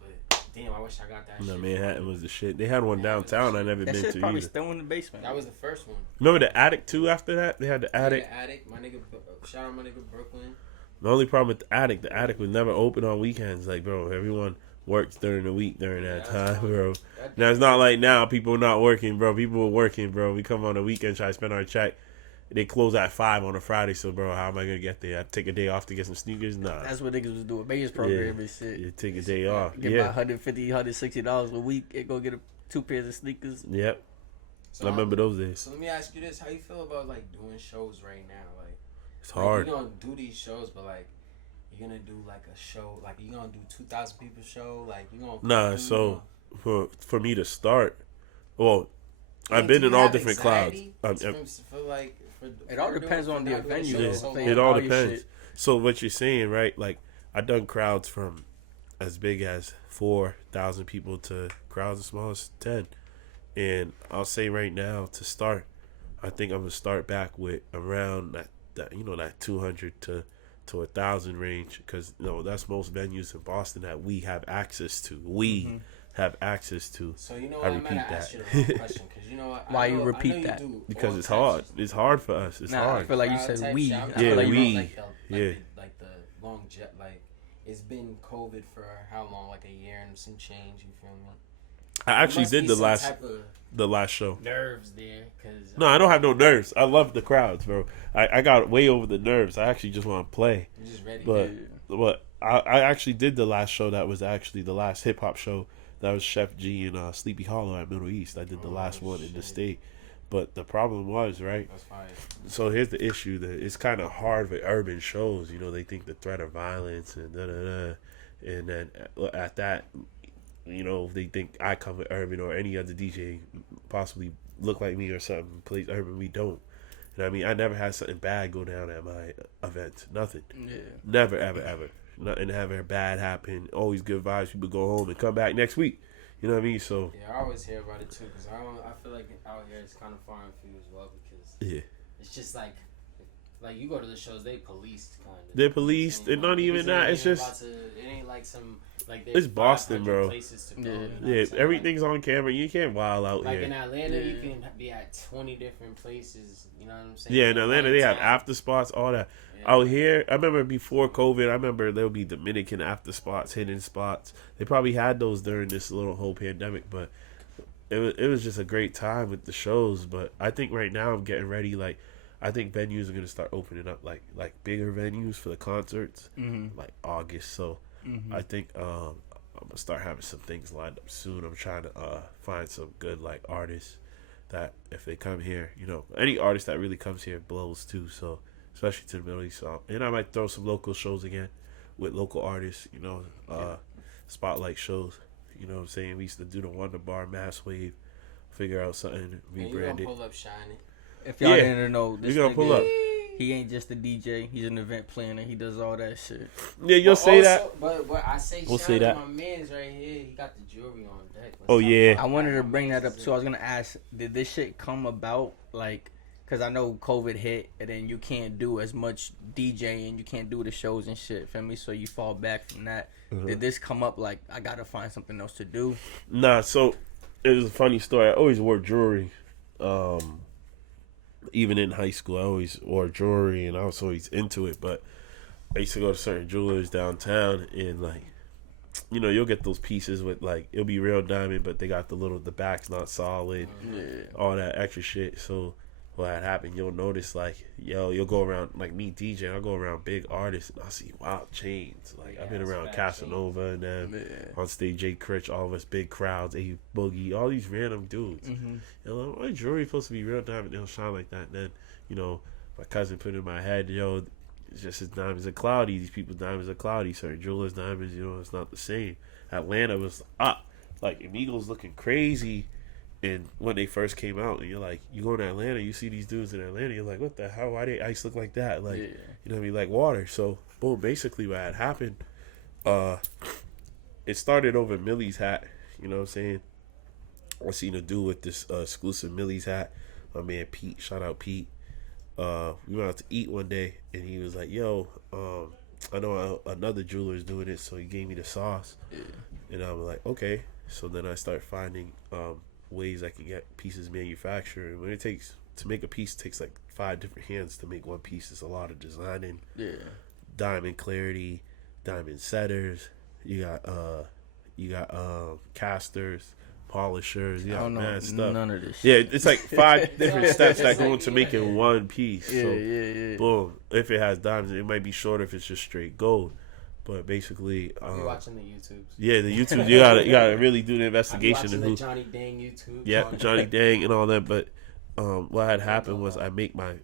But damn, I wish I got that. No, shit. Manhattan was the shit. They had one downtown I never That been shit's to probably either. still in the basement. That was the first one. Remember the attic too? After that, they had the attic. The attic. My nigga. Shout out my nigga Brooklyn. The only problem with the attic was never open on weekends. Like, bro, everyone works during the week during that time, bro. Now it's not like now people are not working, bro. People are working, bro. We come on the weekend, try to spend our check. They close at 5 on a Friday, so bro, how am I gonna get there? I take a day off to get some sneakers? Nah. That's what niggas was doing. Vegas program and shit. You take a day off. Get Yeah. about $150, $160 a week and go get 2 pairs of sneakers. Yep. So I remember those days. So let me ask you this: how you feel about like doing shows right now? Like, It's hard. Like, you gonna do these shows, but like, you're gonna do like a show, like you gonna do 2,000 people show, like you gonna. Nah, so for me to start, well, I've been in all different clouds. It all depends on the venue. It all depends. So what you're saying, right? Like I done crowds from as big as 4,000 people to crowds as small as 10, and I'll say right now to start, I think I'm gonna start back with around that 200 to 1,000 range, because that's most venues in Boston that we have access to. Have access to. So you know I what, repeat I'm gonna ask you the wrong question, because you know what? Why you repeat that? Because it's hard. It's hard for us. It's hard. I feel like you said we. Yeah, Yeah. Like the long jet. Like it's been COVID for how long? Like a year and some change. You feel me? I actually did the last show. Nerves there, cause No, I don't have no nerves. I love the crowds, bro. I got way over the nerves. I actually just want to play. You're just ready. But I actually did the last show. That was actually the last hip hop show. That was Chef G in Sleepy Hollow at Middle East. I did the last one in the state. But the problem was, right? That's fine. So here's the issue: that it's kind of hard with urban shows. They think the threat of violence and and then at that, they think I come with urban or any other DJ possibly look like me or something plays urban. We don't. I mean, I never had something bad go down at my events. Nothing. Yeah. Never, ever, ever. Nothing ever bad happen. Always good vibes. People go home and come back next week. You know what I mean? So yeah, I always hear about it too, because I feel like out here it's kind of far and few as well, because it's just like you go to the shows, they policed kind of. They're policed. They're not even that. It's just it ain't like some it's Boston, bro. Places to go, everything's on camera. You can't wild out like here. in Atlanta, you can be at 20 different places. You know what I'm saying? Yeah, in Atlanta they have after spots, all that. Yeah. Out here, I remember before COVID, I remember there'll be Dominican after spots, hidden spots. They probably had those during this little whole pandemic, but it was just a great time with the shows. But I think right now I'm getting ready. Like, I think venues are gonna start opening up, like bigger venues for the concerts, like August. So I think I'm gonna start having some things lined up soon. I'm trying to find some good like artists that if they come here, any artist that really comes here blows too. So especially to the Middle East. And I might throw some local shows again with local artists. Spotlight shows. You know what I'm saying? We used to do the Wonder Bar, Mass Wave, figure out something, rebrand it. Pull up Shining. If y'all didn't know, this you're gonna pull up. He ain't just a DJ. He's an event planner. He does all that shit. Yeah, you'll say that. But I say, we'll say that. My man's right here. He got the jewelry on deck. I wanted to bring that up too. I was gonna ask, did this shit come about because I know COVID hit and then you can't do as much DJing, you can't do the shows and shit. Feel me? So you fall back from that. Did this come up like I gotta find something else to do? Nah. So it was a funny story. I always wore jewelry. Even in high school, I always wore jewelry and I was always into it. But I used to go to certain jewelers downtown, and like, you know, you'll get those pieces with like, it'll be real diamond, but they got the back's not solid, all that extra shit. So what had happened, you'll notice like, yo, you'll go around, like me DJ, I'll go around big artists and I'll see wild chains. Like I've been around Casanova and them, on stage Jay Critch, all of us big crowds, A Boogie, all these random dudes. You know, my jewelry supposed to be real diamond, they don't shine like that. And then, you know, my cousin put it in my head, yo, it's just his diamonds are cloudy. These people's diamonds are cloudy. Certain jewelers' diamonds, you know, it's not the same. Atlanta was up. Like, Amigos looking crazy. And when they first came out, and you're like, you go to Atlanta, you see these dudes in Atlanta, you're like, what the hell? Why they ice look like that? Like, you know what I mean? Like water. So, boom, basically what had happened, it started over Millie's hat. You know what I'm saying? I seen a dude with this exclusive Millie's hat. My man Pete, shout out Pete. We went out to eat one day, and he was like, yo, I know another jeweler is doing it, so he gave me the sauce. And I was like, okay. So then I start finding ways I can get pieces manufactured. And when it takes to make a piece, it takes like 5 different hands to make one piece. It's a lot of designing. Diamond clarity, diamond setters. You got casters, polishers. You got mad stuff. None of this. Yeah, it's like 5 different steps that go into making one piece. So, boom. If it has diamonds, it might be shorter if it's just straight gold. But basically, I'll be watching the YouTubes. Yeah, the YouTube. You gotta really do the investigation. I'm watching the Johnny Dang YouTube. Yeah, Johnny Dang and all that. But what had happened was I make my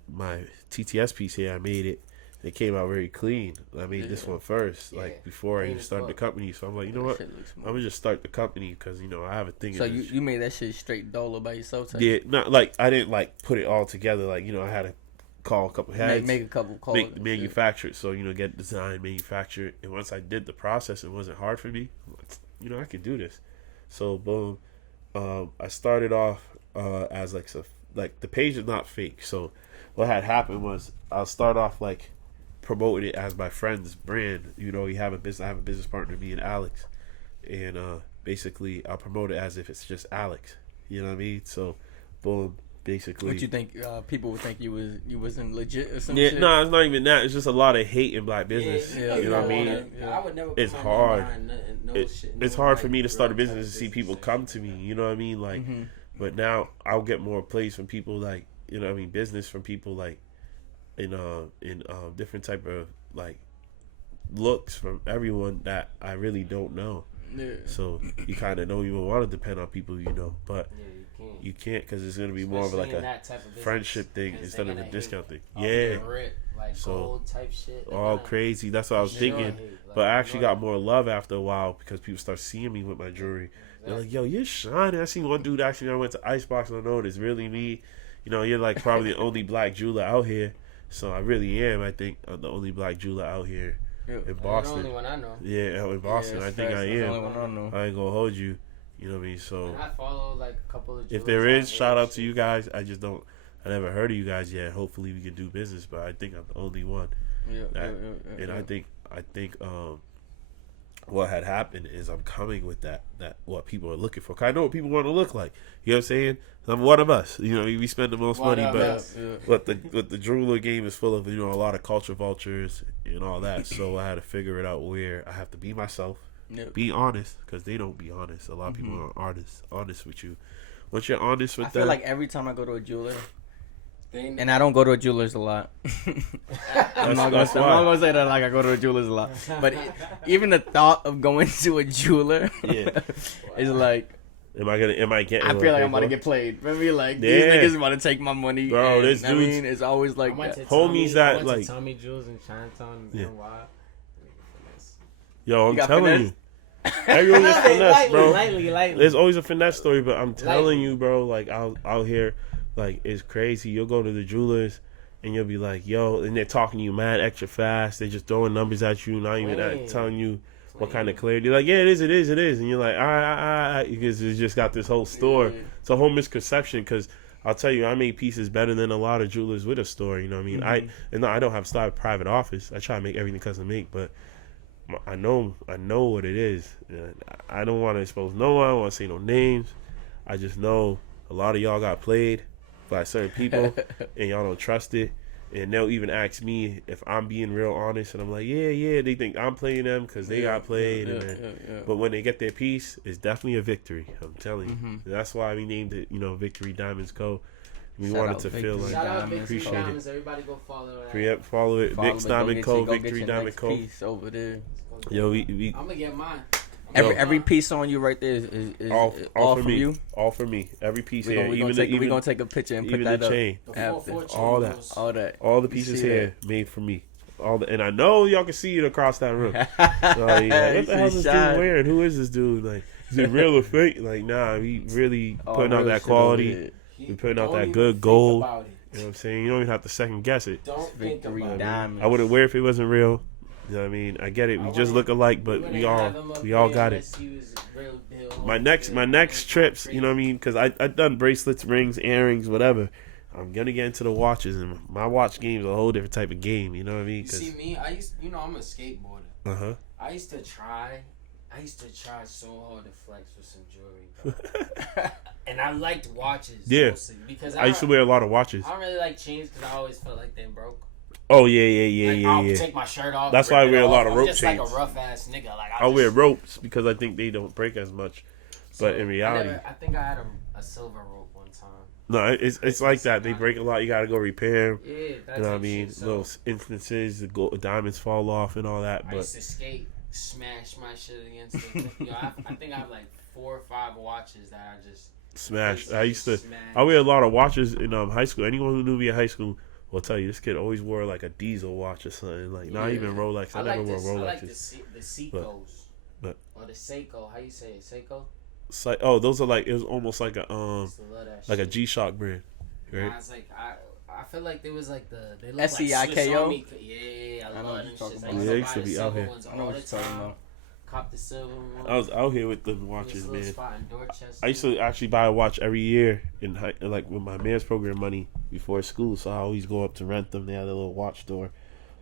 TTS piece here. I made it. It came out very clean. I made this one first, like before I even started the company. So I'm like, you know what? I'm gonna just start the company because you know I have a thing. So you made that shit straight dolo by yourself? Type? Yeah, not like I didn't like put it all together. Like, you know, I had to call a couple heads, make a couple calls, make manufacture it. So, you know, get design, manufacture it. And once I did the process, it wasn't hard for me. You know, I could do this. So boom, I started off as like the page is not fake. So what had happened was I'll start off like promoting it as my friend's brand. You know, I have a business partner, me and Alex, and basically I'll promote it as if it's just Alex. You know what I mean? So boom. Basically, what you think? People would think you wasn't legit or something. Yeah, no, it's not even that. It's just a lot of hate in black business. Yeah, you know what I mean? I would never. It's hard. It's hard for me to start a business and see people come to me. You know what I mean? Like, but now I'll get more plays from people like, you know what I mean, business from people like in different type of like looks from everyone that I really don't know. Yeah. So you kind of don't even want to depend on people you know, but. You can't because it's going to be more of like a friendship thing instead of a discount thing. Yeah. Like so gold type shit. All crazy. That's what I was thinking. But I actually got more love after a while because people start seeing me with my jewelry. They're like, yo, you're shining. I seen one dude actually, I went to Icebox and I know it's really me. You know, you're like probably the only black jeweler out here. So I really am, I think, the only black jeweler out here in Boston. The only one I know. Yeah, in Boston. I think I am. The only one I know. I ain't going to hold you. You know what I mean? So and I follow like a couple of. If there is, shout out to you guys. I never heard of you guys yet. Hopefully we can do business, but I think I'm the only one. And I think what had happened is I'm coming with that what people are looking for. 'Cause I know what people want to look like. You know what I'm saying? I'm one of us. You know, we spend the most money, but the jeweler game is full of, you know, a lot of culture vultures and all that. So I had to figure it out where I have to be myself. Be honest, because they don't be honest. A lot of people aren't honest with you. Once you're honest with them, I feel like every time I go to a jeweler, and I don't go to a jeweler's a lot. I'm not gonna say that like I go to a jeweler's a lot, but even the thought of going to a jeweler, is like, am I getting? I feel like I'm about to get played. Maybe like these niggas about to take my money, bro. And, This dude, I mean, it's always like homies that like Tommy Jewels in Chinatown. Yo, I'm telling you. Everyone gets finesse, bro. Lightly. There's always a finesse story, but I'm telling you, bro, like out here, like it's crazy. You'll go to the jewelers and you'll be like, yo, and they're talking to you mad extra fast. They're just throwing numbers at you, not even telling you what kind of clarity. They're like, yeah, it is. And you're like, all right, because it's just got this whole store. It's a whole misconception because I'll tell you, I make pieces better than a lot of jewelers with a store. You know what I mean? I don't have a private office. I try to make everything custom make, but I know what it is. I don't want to expose no one. I don't want to say no names. I just know a lot of y'all got played by certain people and y'all don't trust it. And they'll even ask me if I'm being real honest, and I'm like, yeah. They think I'm playing them because they got played. But when they get their piece, it's definitely a victory. I'm telling you. That's why we named it, Victory Diamonds Co. We wanted to feel like shout out Victory appreciate Diamonds. it. Everybody go follow that. Follow it. Vic's Diamond Co. Victory Diamond Co. Piece over there. Yo, I'm gonna get mine. Every piece on you right there is all all for from me. you. All for me. Every piece We're here. gonna take a picture and put even that the up. chain. After. All that. All the pieces here made for me. And I know y'all can see it across that room. Like, what the hell is this dude wearing? Who is this dude? Like, is it real or fake? Like, nah, we really putting out that quality. We putting out that good gold. You know what I'm saying? You don't even have to second guess it. Don't think about Diamonds. I wouldn't wear if it wasn't real. You know what I mean? I get it. We just look alike, but we all got it. My next trips, you know what I mean? Because I done bracelets, rings, earrings, whatever. I'm gonna get into the watches, and my watch game is a whole different type of game. You know what I mean? You see me? I'm a skateboarder. I used to try so hard to flex with some jewelry, bro. And I liked watches. Yeah. Mostly because I used to wear a lot of watches. I don't really like chains because I always felt like they broke. Oh yeah. I'll take my shirt off. That's why I wear a lot of rope just chains. Like a rough ass nigga. Like I wear ropes because I think they don't break as much. But in reality, I think I had a silver rope one time. No, it's like that. They break a lot. You gotta go repair them. Yeah, that's you know what I mean. Little instances, the diamonds fall off and all that. But I used to skate, smash my shit against the. I think I have like 4 or 5 watches that I just smashed. I wear a lot of watches in high school. Anyone who knew me in high school will tell you this kid always wore like a diesel watch or something. Like not even Rolex. I never wore Rolexes. I like the Seikos. Or the Seiko. How you say it? Seiko? Those are like, it was almost like a G-Shock brand, right? Nah, it's like I feel like there was like they look SEIKO. like Swiss Army. Yeah, I love them shits. Yeah, I used to be out here. I know what you're talking about. Cop the silver one. I was out here with the watches, man. Spot in Dorchester. I used to actually buy a watch every year like with my man's program money before school. So I always go up to rent them. They had a little watch store.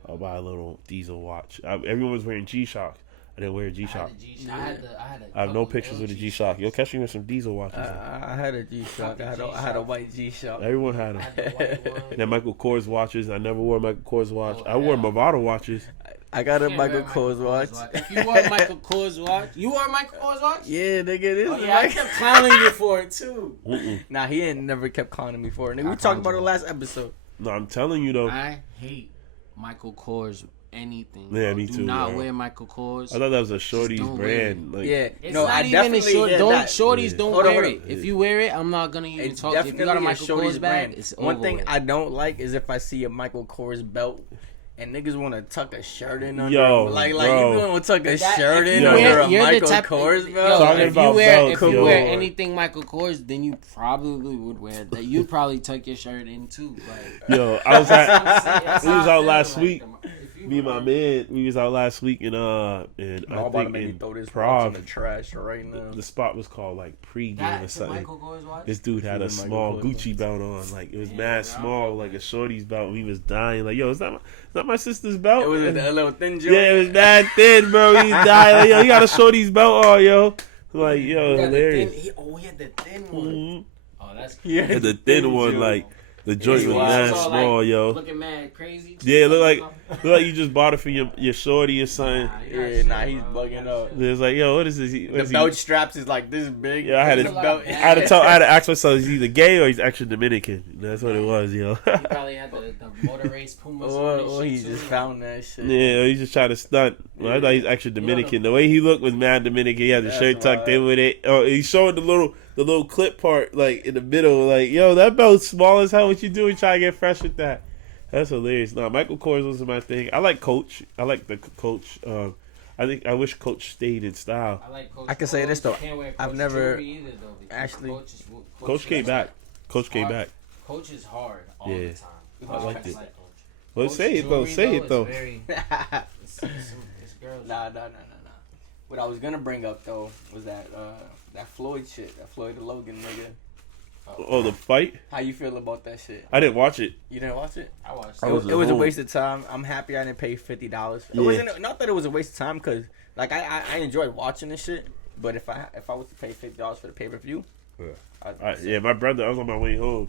I'll buy a little diesel watch. Everyone was wearing G-Shock. I didn't wear a G-Shock. I have no pictures with a G-Shock. You'll catch me with some diesel watches. I had a G-Shock. I had a white G-Shock. Everyone had them. And then Michael Kors watches. I never wore a Michael Kors watch. I wore Movado watches. I got a Michael Kors watch. If you wore a Michael Kors watch, you wore a Michael Kors watch? Yeah, nigga, this is I kept clowning you for it too. Nah, he ain't never kept clowning me for it. Nigga, we talked about it last episode. No, I'm telling you though. I hate Michael Kors. Anything. Yeah, bro. me too. Do not wear Michael Kors. I thought that was a shorty's brand. Like, yeah, it's no, not I even definitely shorties don't hold wear on. it. If you wear it, I'm not gonna even It's talk. If you got a Michael Kors bag, it's one thing over. I don't like is if I see a Michael Kors belt and niggas want to tuck a shirt in under. Yo, like bro. you want to tuck a shirt in Yo. under a You're Michael the type, Kors belt. Talking if about you wear belts, if you yo. wear anything Michael Kors, then you probably would wear that. You probably tuck your shirt in too. Like, Yo, I was at. that's We was how I out feel, last like, week. Me and my man, we was out last week and I think in Prov, in the trash right now. the spot was called like pregame or That's a something. Michael Kors watch? This dude had a Michael small Kors Gucci belt on, like it was mad small, like a shorty's belt. And he was dying, like, yo, is that my sister's belt? It was a little thin joint. Yeah, it was mad thin, bro. He dying, like, yo, he got a shorty's belt on, yo. Like, yo, hilarious. He had the thin one. Mhm. Oh, that's cool. He And the thin one, like. The joint was mad So, small, like, yo. Looking mad crazy. Yeah, look like you just bought it for your shorty or something. Yeah, he's bugging up. It's like, yo, what is this? The belt straps is like this big. Yeah, I had to ask myself, he's either gay or he's actually Dominican. That's what it was, yo. He probably had the motor race Pumas on his Or he shit, just too. found that shit. Yeah, he's just trying to stunt. Well, I thought he's actually Dominican. The way he looked was mad Dominican. He had the That's shirt tucked why. in with it. Oh, he showed the little clip part like in the middle. Like, yo, that belt's small as hell. What you doing trying to get fresh with that? That's hilarious. No, Michael Kors wasn't my thing. I like Coach. I like the Coach. I wish Coach stayed in style. I like Coach I can say this, though. You can't wear I've Coach never jewelry either, though, because actually- Coach came back. Coach came back. Coach is hard all Yeah. the time. I liked it. Coach. Well, Coach say it though. jewelry, Say it is though. very- it's girls. Nah. What I was gonna bring up though was that Floyd shit, that Floyd the Logan nigga. Oh, the fight? How you feel about that shit? I didn't watch it. You didn't watch it? I watched I it. was It was a home. waste of time. I'm happy I didn't pay $50. It Yeah. wasn't not that it was a waste of time because like I enjoyed watching this shit. But if I was to pay $50 for the pay per view, Yeah, my brother. I was on my way home,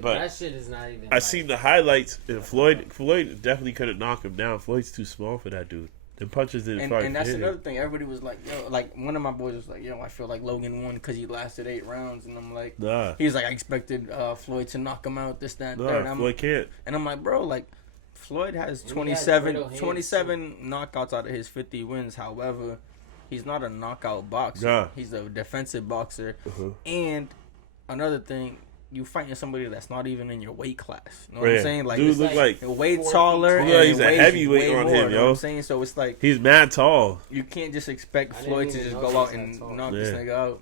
But that shit is not even. I seen the highlights, and Floyd definitely couldn't knock him down. Floyd's too small for that dude. The punches didn't fucking and that's hit another him. thing. Everybody was like, yo, like one of my boys was like, yo, I feel like Logan won because he lasted 8 rounds, and I'm like, Nah, he's like, I expected Floyd to knock him out, this, that, and that. nah, Floyd can't. And I'm like, bro, like, Floyd has And he 27 has 27 knockouts out of his 50 wins. However, he's not a knockout boxer. Nah. He's a defensive boxer. Uh-huh. And another thing, you fighting somebody that's not even in your weight class. You know what Yeah. I'm saying? Like, Dude it's look like way 4 taller. feet And tall. Yeah, he's a weighs heavyweight way on more, him, you know yo. what I'm saying? So it's like, he's mad tall. you can't just expect I didn't Floyd to even just know go he out was that and tall. knock Yeah. this nigga out.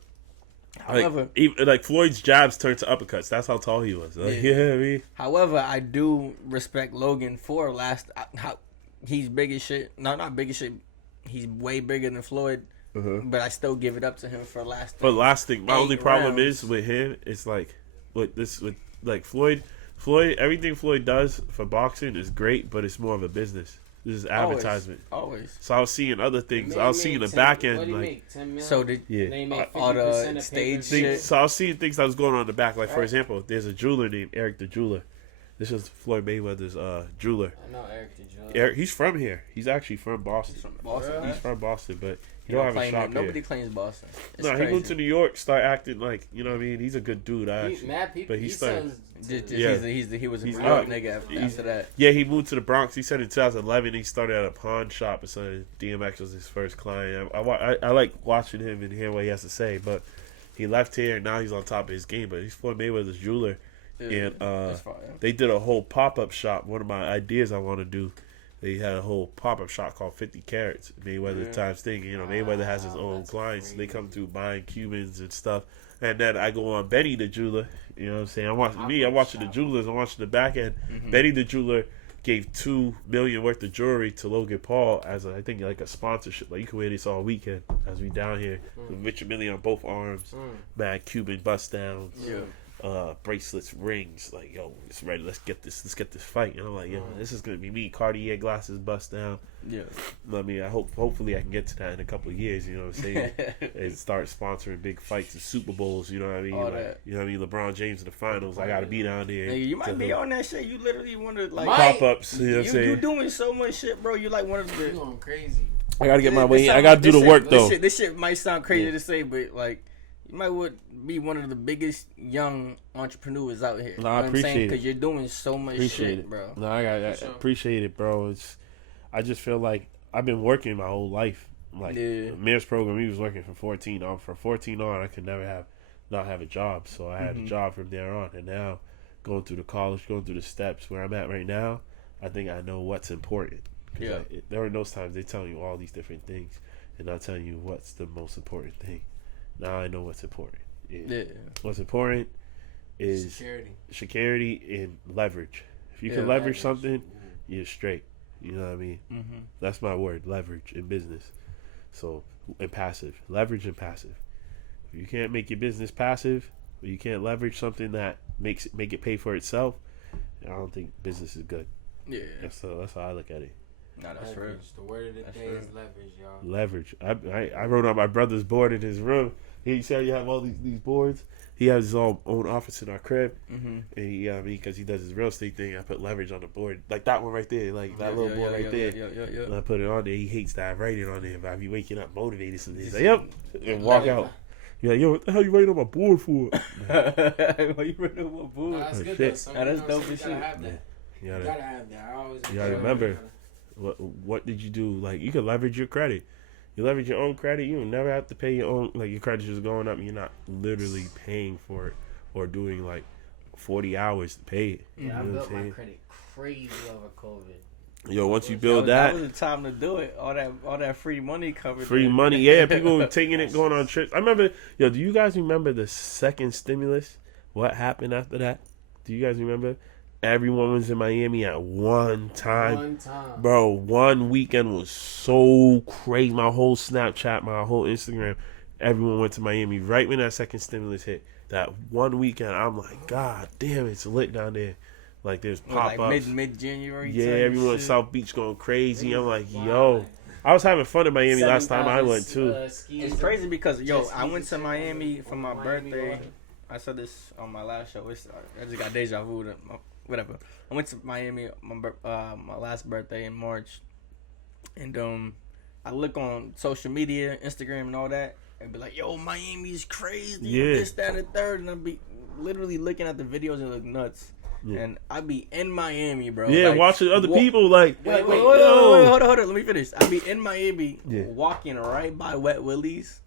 However, Like, even, like Floyd's jabs turned to uppercuts. That's how tall he was. Like, Yeah. I mean, However, I do respect Logan for how he's big as shit. No, not big as shit. He's way bigger than Floyd, but I still give it up to him for last. but last thing, my 8 only problem rounds. is with him. It's like with like Floyd. Everything Floyd does for boxing is great, but it's more of a business. This is advertisement. Always. So I was seeing other things. Man, I was he seeing made the 10 back what end, did he like make, 10 mil? So did yeah. And they make 50% all the of stage pay-per-view. shit. So I was seeing things that was going on in the back. Like for example, there's a jeweler named Eric the Jeweler. This is Floyd Mayweather's jeweler. I know Eric the Jeweler. Eric, he's from here. He's actually from Boston. Boston. He's from Boston, but he You don't don't have a claim shop him. here. Nobody claims Boston. It's No, he crazy. moved to New York, start acting like, you know what I mean? He's a good dude, He, actually. mad people. But he he started- sells Yeah. He was a He's New York up. nigga after He's- that. Yeah, he moved to the Bronx. He said in 2011 he started at a pawn shop, and so DMX was his first client. I like watching him and hearing what he has to say, but he left here and now he's on top of his game. But he's Floyd Mayweather's jeweler, and That's fine. they did a whole pop-up shop. One of my ideas I want to do, they had a whole pop-up shop called 50 Carats. Mayweather times thing. You know, Mayweather has his own clients. They come through buying Cubans and stuff. And then I go on Benny the Jeweler. You know what I'm saying? I'm watching the Jewelers. I'm watching the back end. Benny the Jeweler gave $2 million worth of jewelry to Logan Paul as I think like a sponsorship. Like you can wear this all weekend as we down here. Richard Mille on both arms. Mad Cuban bust downs. Bracelets, rings, like yo, it's ready. Let's get this fight. And I'm like, yo, this is gonna be me. Cartier glasses, bust down. Yeah. I mean, hopefully I can get to that in a couple of years. You know what I'm saying? And start sponsoring big fights and Super Bowls. You know what I mean? All Like, that. you know what I mean? LeBron James in the finals. I gotta be down there. Nigga, you might to be help. on that shit. You literally want to like Pop ups. You know what I'm you saying? doing so much shit, bro. You like one of You the. going crazy. I gotta get my This way. sound- I gotta do this the shit- work though. This shit might sound crazy to say, but like, you might would be one of the biggest young entrepreneurs out here. No, I appreciate it. Because you're doing so much Appreciate shit, it, bro. No, I sure. appreciate it, bro. I just feel like I've been working my whole life. Like Yeah. Mayor's program, he was working from 14 on. From 14 on, I could never not have a job. So I had a job from there on, and now going through the college, going through the steps where I'm at right now, I think I know what's important. 'Cause there are those times they tell you all these different things, and I'll tell you what's the most important thing. Now I know what's important. Yeah. What's important is Security. security and leverage. If you can leverage something, you're straight. You know what I mean? Mm-hmm. That's my word, leverage in business. So, and passive. Leverage and passive. If you can't make your business passive, or you can't leverage something that make it pay for itself, I don't think business is good. Yeah. That's how I look at it. Nah, that's real. Leverage. The word of the day is leverage, y'all. Leverage. I wrote on my brother's board in his room. He said you have all these boards. He has his own office in our crib, and he, because he does his real estate thing, I put leverage on the board, like that one right there, like that little board right there. Yeah. And I put it on there. He hates that I write it on there, but I be waking up motivated. So he's like, "Yep," and walk out. You're like, "Yo, what the hell you writing on my board for?" Why you running on my board? No, that's good shit. though. Some, Nah, that's you know, dope some as you gotta shit. have that. You You gotta, gotta have that. I always you gotta remember what did you do? Like you can leverage your credit. You leverage your own credit. You will never have to pay your own. Like your credit's just going up. And you're not literally paying for it or doing like 40 hours to pay it. Yeah, I You know what built I'm my saying? credit crazy over COVID. Yo, once you build that that, was the time to do it. All that free money covered. free it. money, yeah, people were taking it, going on trips. I remember, do you guys remember the second stimulus? What happened after that? Do you guys remember? Everyone was in Miami at one time. One time. Bro, one weekend was so crazy. My whole Snapchat, my whole Instagram, everyone went to Miami right when that second stimulus hit. That one weekend, I'm like, God damn, it's lit down there. Like, there's pop-ups. Like mid-January. Yeah, type everyone in shit. South Beach going crazy. I'm like, yo. I was having fun in Miami last time I went, too. It's crazy because, I went to Miami for my birthday. I said this on my last show. I just got deja vu. Whatever. I went to Miami my last birthday in March, and I look on social media, Instagram, and all that, and be like, "Yo, Miami's crazy, this, that, and the third," and I be literally looking at the videos and look nuts. Yeah. And I be in Miami, bro. Yeah, like, watching other people like. Wait, hold on. Let me finish. I be in Miami, walking right by Wet Willie's.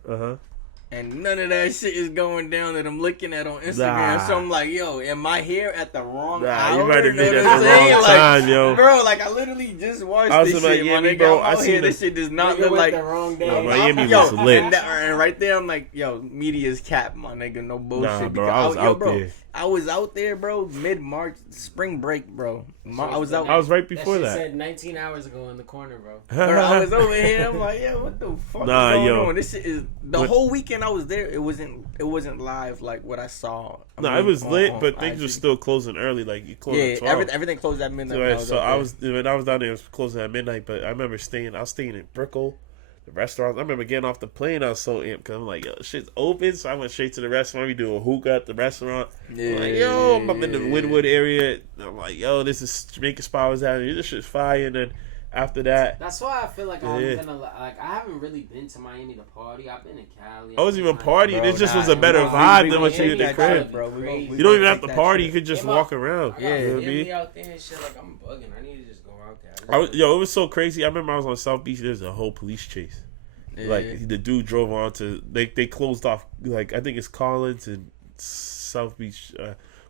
And none of that shit is going down that I'm looking at on Instagram. So I'm like, yo, am I here at the wrong hour? You might have been at the wrong time, yo. Bro, like, I literally just watched this shit, my nigga. Bro, I see this shit does not look like the wrong day. Miami was lit. And right there, I'm like, yo, media's cap, my nigga. No bullshit. Nah, bro, I was out there. I was out there, bro, mid-March, spring break, bro. I was out. I was right before that. Said 19 hours ago in the corner, bro. I was over here. I'm like, yeah, what the fuck is going on? This shit is the whole weekend I was there. It wasn't live like what I saw. It was lit, but things were still closing early. Like you closed at 12. Everything closed at midnight. When I was down there, it was closing at midnight. But I remember I was staying in Brickell. The restaurants. I remember getting off the plane. I was so amped because I'm like, yo, shit's open. So I went straight to the restaurant. We do a hookah at the restaurant. I'm like, yo, I'm in the Wynwood area. I'm like, yo, this is Jamaica spot was out here. This shit's fire. And then after that, that's why I feel like I haven't really been to Miami to party. I've been in Cali. I wasn't even partying. It just was a better vibe than what you did at the crib, bro. You don't even have to party. You could just walk around. Yeah, you know what I mean? Out there and shit. Like I'm bugging. I need to just go out there. It was so crazy. I remember I was on South Beach. There's a whole police chase. Like the dude drove on to they closed off like I think it's Collins and South Beach,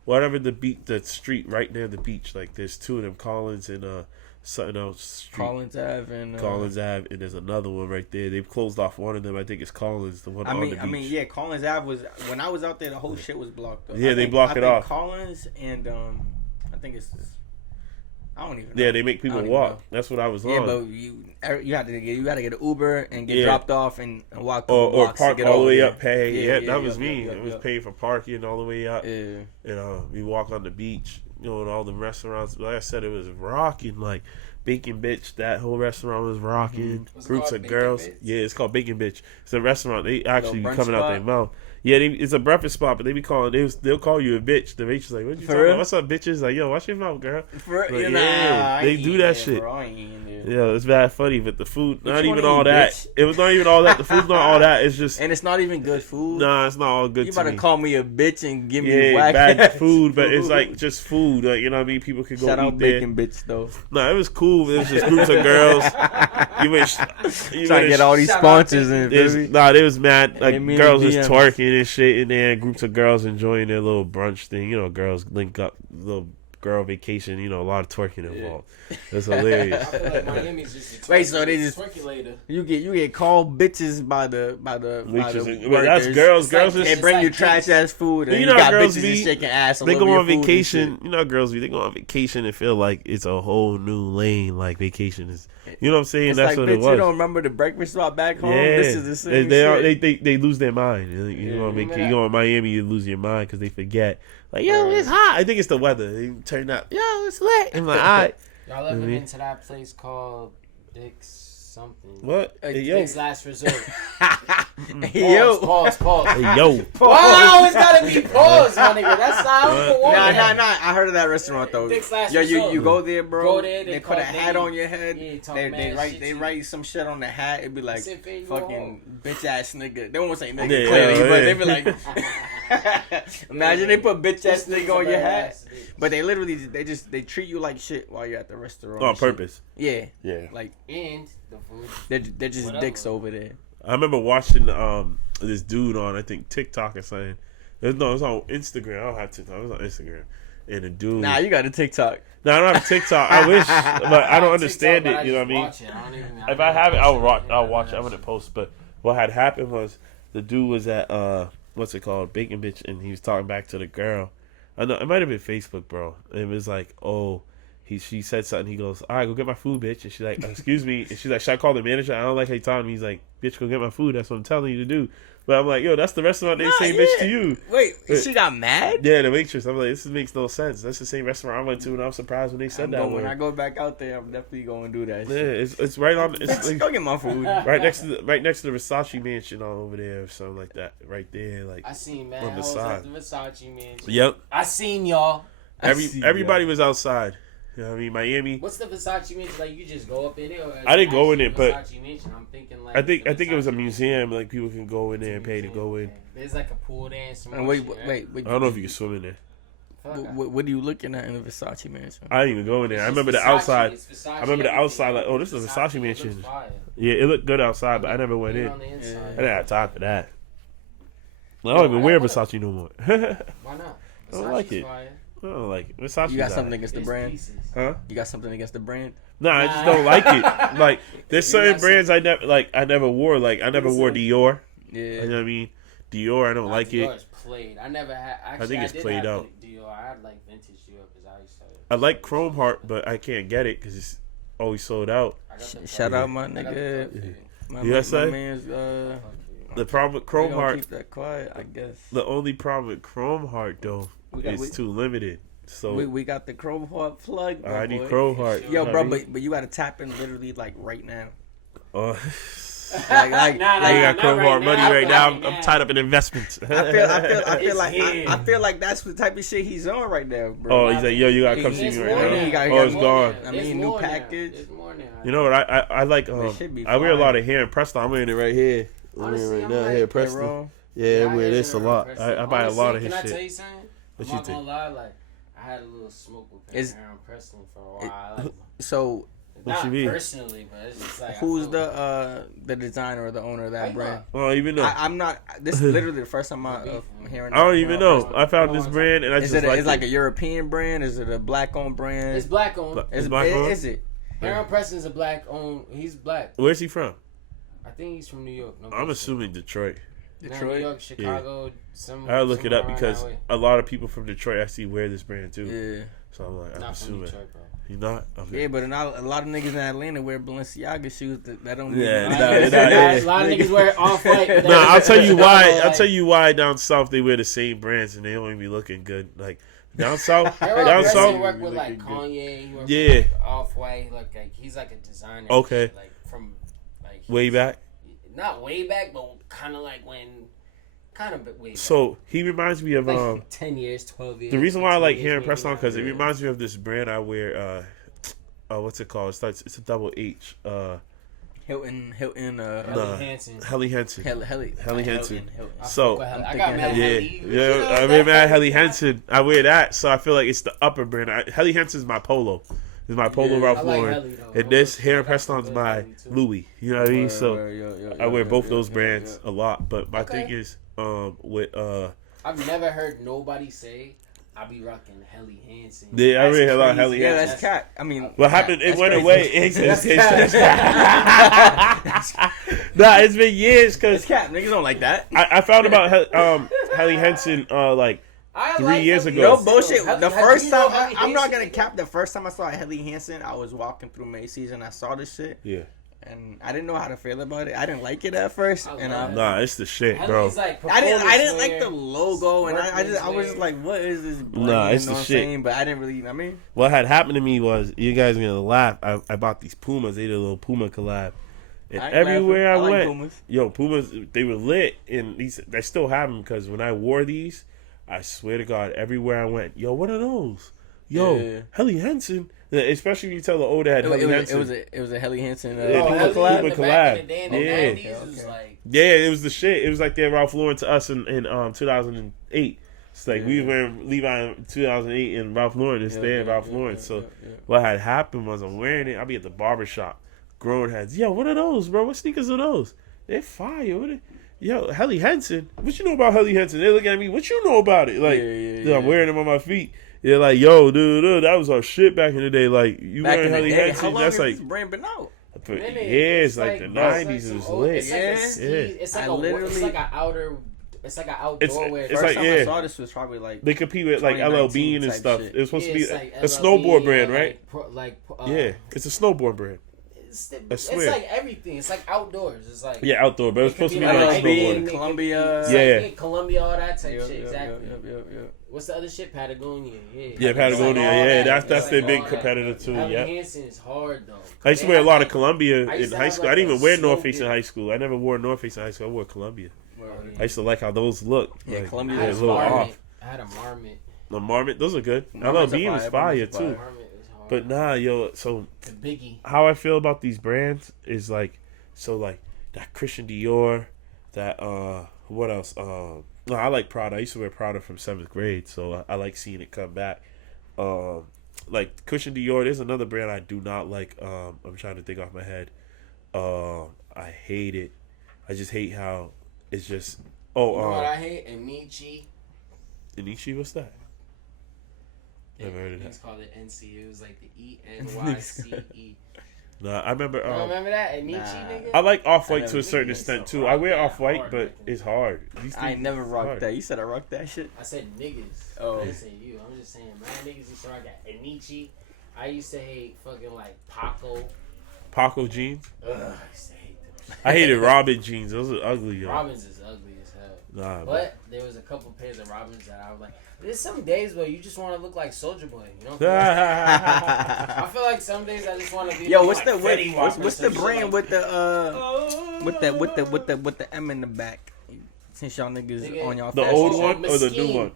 whatever the street right near the beach. Like there's two of them, Collins and something else street. Collins Ave and there's another one right there. They've closed off one of them. I think it's Collins, the one on the beach. Yeah, Collins Ave was when I was out there. The whole shit was blocked up. Yeah, they block it off. Collins and I think it's. I don't even know. Yeah, they make people walk. That's what I was on. Yeah, but you got to get an Uber and get dropped off and walk or park all the way up. Pay. That was me. It was paying for parking all the way up. Yeah. We walk on the beach. And all the restaurants. Like I said, it was rocking. Like Bacon Bitch, that whole restaurant was rocking. Groups of girls. Yeah, it's called Bacon Bitch. It's a restaurant. They actually be coming out their mouth. Yeah, it's a breakfast spot, but they be calling. They'll call you a bitch. The waitress like, "What you talking about? What's up, bitches?" Like, "Yo, watch your mouth, girl." They do that shit. Yeah, it's bad funny, but the food not even all that. Bitch? It was not even all that. The food's not all that. It's just, and it's not even good food. Nah, it's not all good. You about to call me a bitch and give me bad food, but it's like just food. Like, you know what I mean? People could go Shout eat out Bacon Bitch though. Nah, it was cool. It was just groups of girls. You trying to get all these sponsors in. They was mad. Like girls just twerking and shit, and then groups of girls enjoying their little brunch thing. Girls link up, little girl vacation. A lot of twerking involved. It's hilarious. I feel like Miami's just wait, so they just you get called bitches by the that's girls. Girls they bring you trash ass food. And you got girls bitches be shaking ass. They go on vacation. You know, girls be they go on vacation and feel like it's a whole new lane. Like vacation is. You know what I'm saying? It's that's like, what it was. You don't remember the breakfast spot back home? Yeah. This is the same shit. They lose their mind. You go on Miami, you lose your mind because they forget. Like, yo, it's hot. I think it's the weather. They turn up. Yo, it's lit. I'm like, all right. Y'all ever been to that place called Dick's something? What? Hey, Dick's Last Resort. Pause. Hey, yo. Wow, it's gotta be pause, my nigga. That's how Nah. I heard of that restaurant though. Dick's Last Resort. You go there, bro. Go there, they put a hat on your head. Yeah, they write some shit on the hat. It'd be like fucking bitch ass nigga. They won't say nigga Yeah, clearly, but they be like. Imagine they put bitch ass nigga on your hat. But they literally they treat you like shit while you're at the restaurant. On purpose. Yeah. Like and the food. They're just dicks over there. I remember watching this dude on I think TikTok or something. It was on Instagram. I don't have TikTok. It was on Instagram. And the dude. Nah, you got a TikTok. No, I don't have a TikTok. I wish, but I don't understand it. You know what I mean? If I have it, I'll watch it. I'm gonna post. But what had happened was the dude was at what's it called, Bacon Bitch, and he was talking back to the girl. I know it might have been Facebook, bro. It was like, oh, she said something. He goes, all right, go get my food, bitch. And she's like, excuse me. And she's like, should I call the manager? I don't like how you talking to me. He's like, bitch, go get my food. That's what I'm telling you to do. But I'm like, yo, that's the restaurant they say bitch to you. Wait, she got mad? Yeah, the waitress. I'm like, this makes no sense. That's the same restaurant I went to, and I was surprised when they said that. When I go back out there, I'm definitely going to do that. Yeah, it's right on. It's like, go get my food. right next to the Versace mansion all over there or something like that. Right there, like I seen man. on the side. The Versace mansion. Yep. I seen y'all. Everybody was outside. You know what I mean? Miami. What's the Versace mansion? Like, you just go up in there? Or I didn't go in it, but Versace mansion? I'm thinking like I think it was a museum. Like people can go in there and pay to go in. There's like a pool there and some more Wait, shit, wait. I don't know if you can swim in there. What are you looking at in the Versace mansion? I didn't even go in there. I remember the outside. I remember the outside. Like, oh, this is a Versace mansion. Yeah, it looked good outside, but I never went in. I didn't have time for that. I don't even wear Versace no more. Why not? I don't like it. I don't like it. Versace. You got something against the brand? Pieces. Huh? You got something against the brand? Nah, I just don't like it. Like, there's certain brands I never wore. Like, I never wore Dior. Yeah. You know what I mean? Dior, I don't like it. Dior's played. I never had. Actually, I think it's did played have out. Dior. I had like vintage Dior because I used to. I like Chrome Heart, but I can't get it because it's always sold out. Shout out my nigga. My man's, The problem with Chrome Heart. Keep that quiet, I guess. The only problem with Chrome Heart though is too limited. So we got the Chrome Heart plug. I need Chrome Heart. Yo, bro, but you gotta tap in literally like right now. Like, like, I got Chrome Heart money right now. Right I'm tied up in investments. I feel like that's the type of shit he's on right now, bro. Oh, he's like, yo, you gotta come see me right now. Oh, it's gone. I mean, new package. You know what? I like. I wear a lot of hair in Preston. I'm wearing it right here. I'm wearing it right now here, Preston. Yeah, I wear this a lot. I buy a lot of his shit. Can I tell you something? What I'm you not think? gonna lie, like I had a little smoke with Aaron Preston for a while. So. Not you mean? personally, but it's just like who's the designer or the owner of that brand? I don't even know. I'm not. This is literally the first time I'm hearing. I don't even know. I found this brand and I just like it. It's like a European brand. Is it a black-owned brand? It's black-owned. Is it? Aaron Preston's a black-owned. He's black. Where's he from? I think he's from New York. I'm assuming Detroit. New York, Chicago. I'll look it up because a lot of people from Detroit actually wear this brand too. Yeah. So I'm like, I'm assuming. Detroit, bro. You not? Okay. Yeah, but a lot of niggas in Atlanta wear Balenciaga shoes that don't. Yeah, a lot of niggas wear off-white. Nah, I'll tell you why. I'll tell you why down south they wear the same brands and they don't even be looking good. Like down south, He work with like Kanye. He work with like off-white. Like he's like a designer. Okay. Like from like way back. Not way back, but kind of like when. Kind of way back. So he reminds me of like 10 years, 12 years. The reason why I like hearing Preston because it reminds me of this brand I wear. What's it called? It's a double H. Hilton. Helly Hansen. Helly Hansen. So I got mad I mean, mad Helly Hansen. I wear that, so I feel like it's the upper brand. Helly Hansen's my polo. It's my polo Ralph Lauren, and this Heron Preston's my Louis. You know what I mean? So I wear both those brands a lot. But my thing is. I've never heard nobody say I be rocking Helly Hansen. Yeah, I read a lot of Helly Hansen. Yeah, that's cat. I mean, what happened? It went away. Nah, it's been years because cat niggas don't like that. I found about Helly Hansen like 3 years ago. No bullshit. The first time I'm not gonna cap. The first time I saw Helly Hansen, I was walking through Macy's and I saw this shit. Yeah. And I didn't know how to feel about it. I didn't like it at first, nah, it's the shit, bro. Like I didn't like the logo, and I was just like, what is this? Brand? Nah, it's you know the shit. Saying? But I didn't really. I mean, what had happened to me was you guys are gonna laugh. I bought these Pumas. They did a little Puma collab, and everywhere I went, Pumas. Yo, Pumas, they were lit, and I still have them because when I wore these, I swear to God, everywhere I went, yo, what are those? Yo, Helly Hansen. Especially when you tell the older head Helly Hansen. It was a Helly Hansen Puma collab. Yeah, it was the shit. It was like their Ralph Lauren to us in 2008. It's like we were wearing Levi in 2008 and Ralph Lauren is there Ralph Lauren. So what had happened was I'm wearing it. I'll be at the barbershop. Grown heads. Yo, what are those, bro? What sneakers are those? They're fire. Yo, Helly Hansen. What you know about Helly Hansen? They look at me. What you know about it? Like, I'm wearing them on my feet. They're like, yo, dude, that was our shit back in the day. Like, you wearing Helly Hansen? How long that's has like this brand been out? For years, like the 90s, it was lit. It's like an outer It's like an outdoor wear. It's First like, time yeah. I saw this was probably like They compete with like LL Bean and 2019 stuff. type shit. It was supposed to be it's like a LL snowboard Bean, brand, right? Yeah, it's a snowboard brand. It's like everything. It's like outdoors. It's like Yeah, outdoor, but it's supposed to be like like Bean, snowboarding. Columbia. yeah, Columbia, all that type Yep, shit. yep, Exactly. Yep. What's the other shit? Patagonia. Yeah, Patagonia. It's like all Yeah, that. that's It's their like big all competitor that. too. Evan Yeah. Hansen is hard though. I used to They wear a have, lot like- of Columbia I in used to high have, school. like, I didn't even a wear snow North Face in gear. high school. I never wore North Face in high school. I wore Columbia. I used to like how those look. Yeah, like, Columbia they're is a little fire. off. I had a Marmot. The Marmot, those are good. Marmot's LL a Bean fire, is fire Marmot's a too. fire. Marmot is hard. But nah, yo. So The Biggie. how I feel about these brands is like, so like that Christian Dior, that what else? No, I like Prada. I used to wear Prada from 7th grade, so I like seeing it come back. Like Christian Dior, there's another brand I do not like. I'm trying to think off my head. I hate it. I just hate how it's just. You know what I hate? Anichi. Anichi, what's that? Never heard of that. It's called the NC. It was like the ENYCE. Nah, I remember. You remember that? Anichi, Nah. nigga? I like Off I White never to a seen certain it. extent So too. I wear rock that Off White, hard, but man. it's hard. These I ain't things never is rocked hard. that. You said I rocked that shit. I said niggas. Oh. I didn't say you. I'm just saying, man, niggas used to rock that. Anichi. I used to hate fucking like Paco. Paco jeans. Ugh, I used to hate them. I hated Robin jeans. Those are ugly, yo. Robins is ugly as hell. Nah, But there was a couple pairs of Robins that I was like, there's some days where you just want to look like Soulja Boy. You know? I feel like some days I just want to be. Yo, what's like the Fetty Wap or what's the some shit brand like with that. with the M in the back? Since y'all niggas Nigga, on y'all the fashion old shit. one or the new Mesquite. one?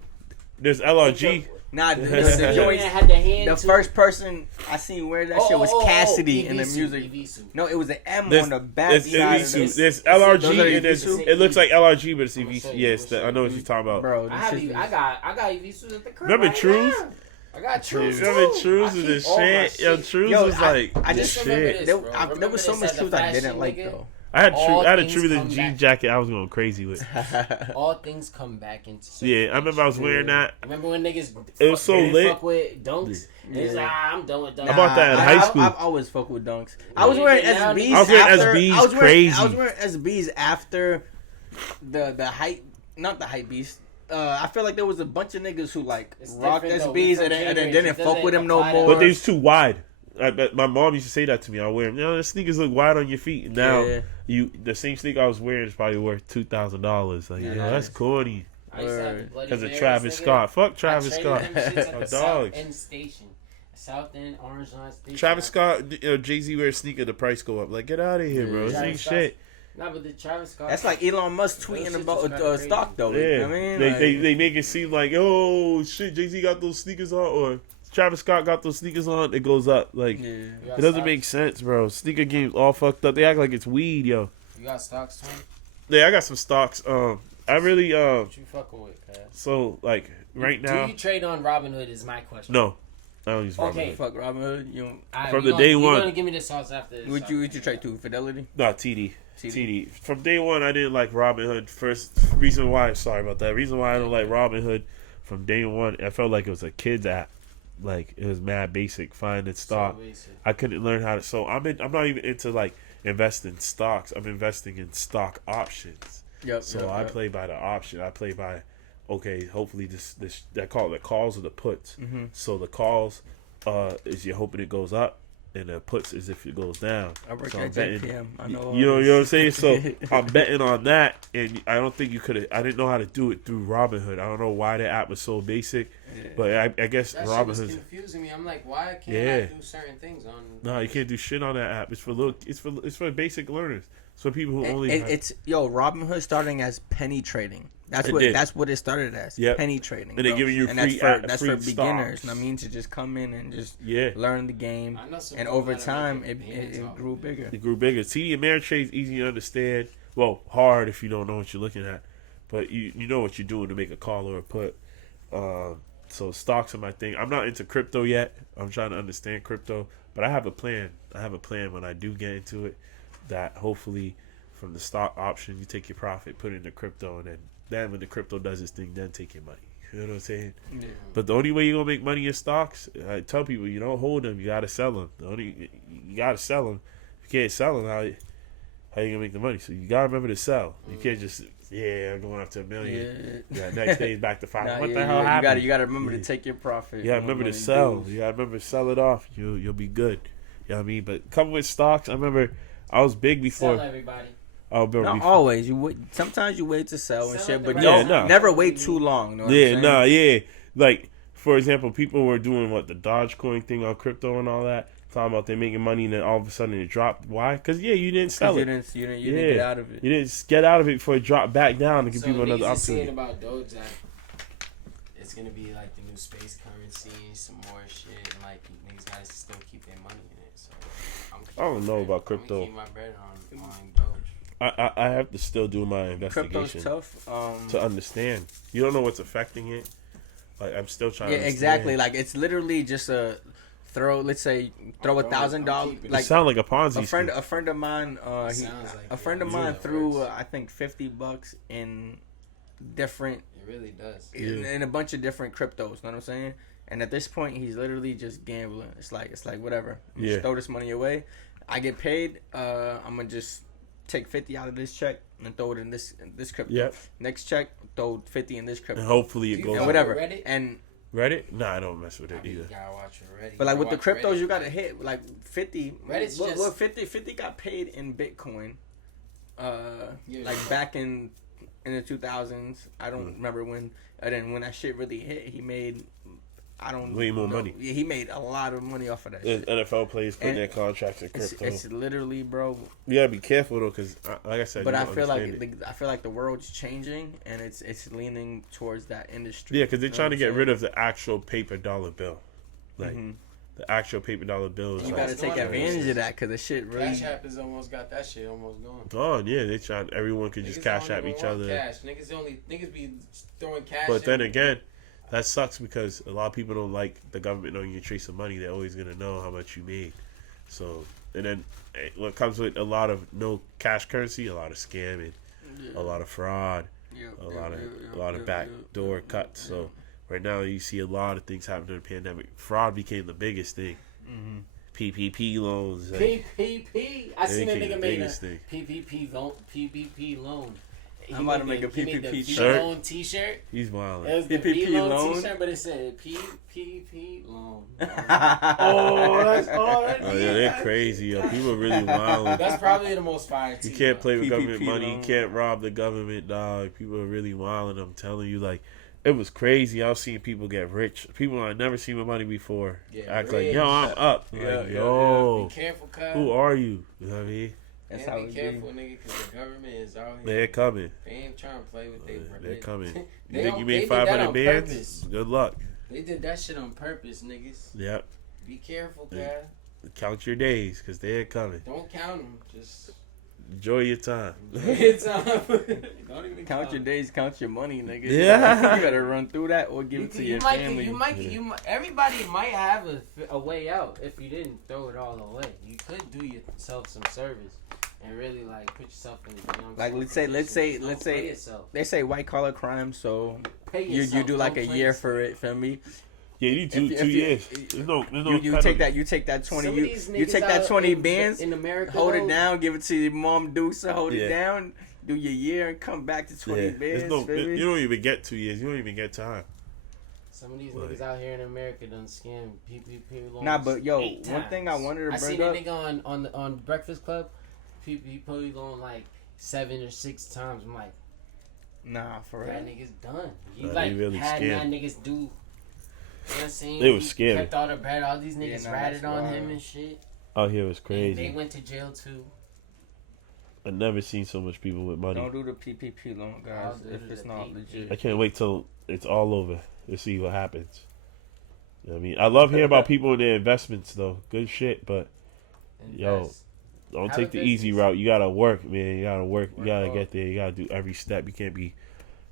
There's LRG. Nah, the The joints. had the hand. The too. first person I seen wear that shit was Cassidy in the Evisu, music. Evisu. No, it was an M There's, on the back there's side. of Evisu. the- There's Those are LRG and there's, Evisu? it looks like LRG, but it's I'm gonna Evisu. show you, Yes, I'm gonna I know what show you're talking about. Bro, I this shit was- got Evisu at the crib. Remember right Trues? now. I got Trues. Remember too. Trues I was keep the all my shit. Yo, shit. Trues Yo, was like I the just remember shit. this. There, bro. there Remember was so this much as a truth I fashion didn't like nigga? though. I had all a things True the come jean back. jacket I was going crazy with. All things come back into. Yeah, I remember I was wearing that. Remember when niggas? It was so didn't lit. Fuck with dunks. It's like I'm done with dunks. I bought that in high school. I've always fucked with dunks. I was wearing now SBs. I was wearing after- SBs I was wearing- crazy. I was wearing SBs after the hype, not the hype beast. I feel like there was a bunch of niggas who like It's rocked different, though. We SBs from and then Cambridge. didn't It fuck doesn't with them no apply that more. But they was too wide. I bet my mom used to say that to me. I wear them. You know, the sneakers look wide on your feet. And now Yeah. the same sneaker I was wearing is probably worth $2,000. Like, yo, that's corny. I used to have the Bloody Because of Marys, Travis nigga. Scott. Fuck I Travis traded Scott. them shits at My the South dogs. End station. South End Orange Line station. Travis Scott, Jay-Z wears sneaker, the price go up. Like, get out of here, bro. This ain't Travis shit. Nah, but the Travis Scott. That's like Elon Musk Those tweeting shits about is kinda stock though. Yeah, You know what I mean? they, Like, they make it seem like, oh shit, Jay-Z got those sneakers on, or Travis Scott got those sneakers on. It goes up. Like, yeah. You got it doesn't stocks? make sense, bro. Sneaker game's all fucked up. They act like it's weed, yo. You got stocks, Tony? Yeah, I got some stocks. I really What you fucking with, cuz? so like right now. Do you trade on Robinhood? Is my question. No, I don't use Robinhood. Okay. Fuck Robin Hood. You Alright, From you the gonna- day you one. gonna give me the sauce after this? would you trade to Fidelity? No, TD. TD. TD. From day one, I didn't like Robinhood. First reason why, sorry about that. Reason why I don't like Robinhood from day one, I felt like it was a kid's app. Like it was mad basic, finding stock. So basic. I couldn't learn how to. So I'm not even into like investing stocks. I'm investing in stock options. Yep. So yep, I yep. play by the option. I play by, okay, hopefully this they call it the calls or the puts. Mm-hmm. So the calls is you're hoping it goes up, and the puts is if it goes down. I work So at I'm betting- JPM. I know. You know what I'm saying? So I'm betting on that, and I don't think you could. I didn't know how to do it through Robinhood. I don't know why the app was so basic, but I guess That shit was Robinhood. confusing me. I'm like, why can't Yeah. I do certain things on? No, you can't do shit on that app. It's for basic learners. It's for people who only. It's Robinhood starting as penny trading. That's It what did. that's what it started as. Yep. Penny trading. And they're bro. giving you and free that's free for beginners. stocks. And I mean to just come in and just Yeah. learn the game. I know some And people over that are time, making payments it off grew of bigger. It grew bigger. TD Ameritrade's easy to understand. Well, hard if you don't know what you're looking at, but you know what you're doing to make a call or a put. So stocks are my thing. I'm not into crypto yet. I'm trying to understand crypto, but I have a plan. I have a plan when I do get into it that hopefully from the stock option you take your profit, put it into crypto, and then when the crypto does its thing, then take your money. You know what I'm saying? Yeah. But the only way you're gonna make money in stocks, I tell people, you don't hold them. You gotta sell them. You gotta sell them. If you can't sell them, how you gonna make the money? So you gotta remember to sell. You can't just Yeah, I'm going up to $1 million. Yeah. Yeah, next day it's back to 5. Nah, What yeah, the hell happened? You gotta remember to take your profit. You gotta remember to sell. You gotta remember to sell it off. You'll be good. You know what I mean? But come with stocks. I remember I was big before. Sell everybody. Oh, bro, Not before. always. You wait. Sometimes you wait to sell and Sell shit, at but the don't right time. never wait too long. Know what I'm Yeah, saying? nah, yeah. Like, for example, people were doing the Dogecoin thing on crypto and all that. Talking about they making money and then all of a sudden it dropped. Why? Because, you didn't sell You it. didn't get out of it. You didn't get out of it before it dropped back down to give So people another niggas is saying opportunity. about Doge that it's gonna be like the new space currency, some more shit, and like niggas gotta still keep their money in it. So I don't know about I'm crypto. gonna keep my bread on Doge. I have to still do my Crypto's investigation tough. to understand. You don't know what's affecting it. Like, I'm still trying to understand. Exactly. Like, it's literally just a throw. Let's say throw $1,000. It Like, sound like a Ponzi scheme. a friend of mine. A friend of mine threw I think $50 in different. It really does. In a bunch of different cryptos. Know what I'm saying? And at this point, he's literally just gambling. It's like whatever. Just throw this money away. I get paid. I'm gonna just take 50 out of this check and throw it in this crypto. Yep. Next check, throw 50 in this crypto. And hopefully it goes And up. whatever. Reddit? And Reddit? Nah, I don't mess with it either. You gotta watch Reddit. but like with the You gotta watch cryptos, Reddit. you gotta hit like 50. Reddit's Look, just- 50 got paid in Bitcoin. Yeah. Like back in the 2000s. I don't remember when. And then when that shit really hit, he made. I don't Way more know. money. Yeah, he made a lot of money off of that And shit. NFL players putting And their contracts in crypto. It's literally, bro. You gotta be careful though, because like I said, But you I don't feel understand like the world's changing and it's leaning towards that industry. Yeah, because they're You know trying to what get I'm rid of the actual paper dollar bill. Like the actual paper dollar bill is saying? You like gotta take advantage of that because the shit really. Cash App has almost got that shit almost going. gone. Yeah, they tried. Everyone could just Niggas cash don't app even each want other. Cash. Niggas be throwing cash. But then in. again, that sucks because a lot of people don't like the government knowing your trace of money. They're always gonna know how much you made. So, and then what comes with a lot of no cash currency, a lot of scamming, a lot of fraud, a lot of backdoor cuts. So right now you see a lot of things happen during the pandemic. Fraud became the biggest thing. PPP loans. PPP. I seen a became the nigga made a biggest thing. PPP loan. I'm about to make a PPP shirt. loan T-shirt. He's wild. It was the PPP P loan loan? T-shirt, but it said PPP loan. Oh, that's Oh yeah, they're crazy. Yo. People are really wild. That's probably the most fire. You T can't play with PPP government money. loan. You can't rob the government, dog. People are really wild, and I'm telling you, like, it was crazy. I was seeing people get rich. People I've never seen with money before. Get Act rich. like, yo, I'm up. Yeah, Like, yeah, yo, Be careful, cuz. who are you? You know what I mean? That's And how be it careful, be. nigga, because the government is out here. They're coming. They ain't trying to play with their They're coming. You They think don't- you they made did that 500 on bands? purpose. Good luck. They did that shit on purpose, niggas. Yep. Be careful, cuz. Yeah. Count your days, because they're coming. Don't count them. Just Enjoy your time. it's Don't even Count your days, count your money, nigga. Yeah. You better run through that or give it to your family. Everybody might have a way out if you didn't throw it all away. You could do yourself some service and really like put yourself in. You know what I'm Like, saying? let's say Don't play yourself. they say white collar crime, so Pay you yourself. do like Don't a play year yourself. for it. Feel me? Yeah, you do If 2 you- years. There's no You take that 20 Some of these you take niggas that out 20 in- bands, in America, hold it though, down, give it to your mom, Deuce, hold Yeah. it down, do your year, and come back to 20 Yeah. bands. There's no, feel me? you don't even get 2 years. You don't even get time. Some of these Like- niggas out here in America done scam PPP loans. Nah, but yo, 8 one thing I times. wanted to I bring seen up. a nigga on Breakfast Club, PPP loan like 7 or 6 times. I'm like, Nah, for real. that nigga's done. He Nah, like they really had scam. 9 niggas do. You know what I'm saying? They was He scamming. kept all the bread. All these Yeah, niggas nah, ratted that's on wild. him and shit. Out here was And crazy. they went to jail too. I never seen so much people with money. Don't do the PPP loan, guys, I'll do if the it's not PPP. legit. I can't wait till it's all over to see what happens. You know what I mean? I love hearing about people and their investments, though. Good shit, but Yo, Invest. don't Have take a the easy business. route. You gotta work, man. You gotta work. You Work gotta hard. get there. You gotta do every step. You can't be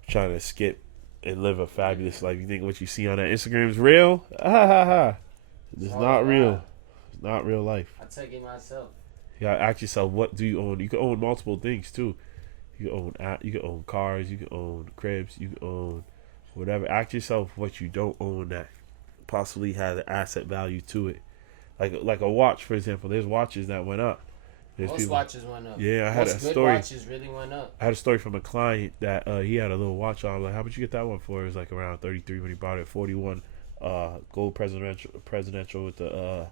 trying to skip and live a fabulous life. You think what you see on that Instagram is real? Ha ha ha. It's all not a real. lie. It's not real life. I take it myself. You gotta ask yourself, what do you own? You can own multiple things too. You can own cars. You can own cribs. You can own whatever. Ask yourself what you don't own that possibly has an asset value to it. Like a watch, for example. There's watches that went up. There's Most people- watches went up. Yeah, I had Most a good story. watches really went up. I had a story from a client that he had a little watch on. I was like, how much you get that one for? It was like around 33 when he bought it. 41 gold presidential with the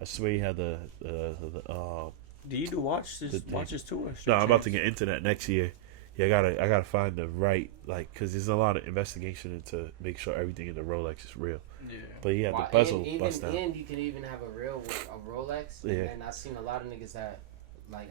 I swear he had the Do you do watches too? Or no, I'm about to get into that next year. Yeah, I gotta find the right, like, because there's a lot of investigation into make sure everything in the Rolex is real. Yeah. But he had Why- the bezel and bust down. And you can even have a Rolex. Yeah. And I've seen a lot of niggas that, like,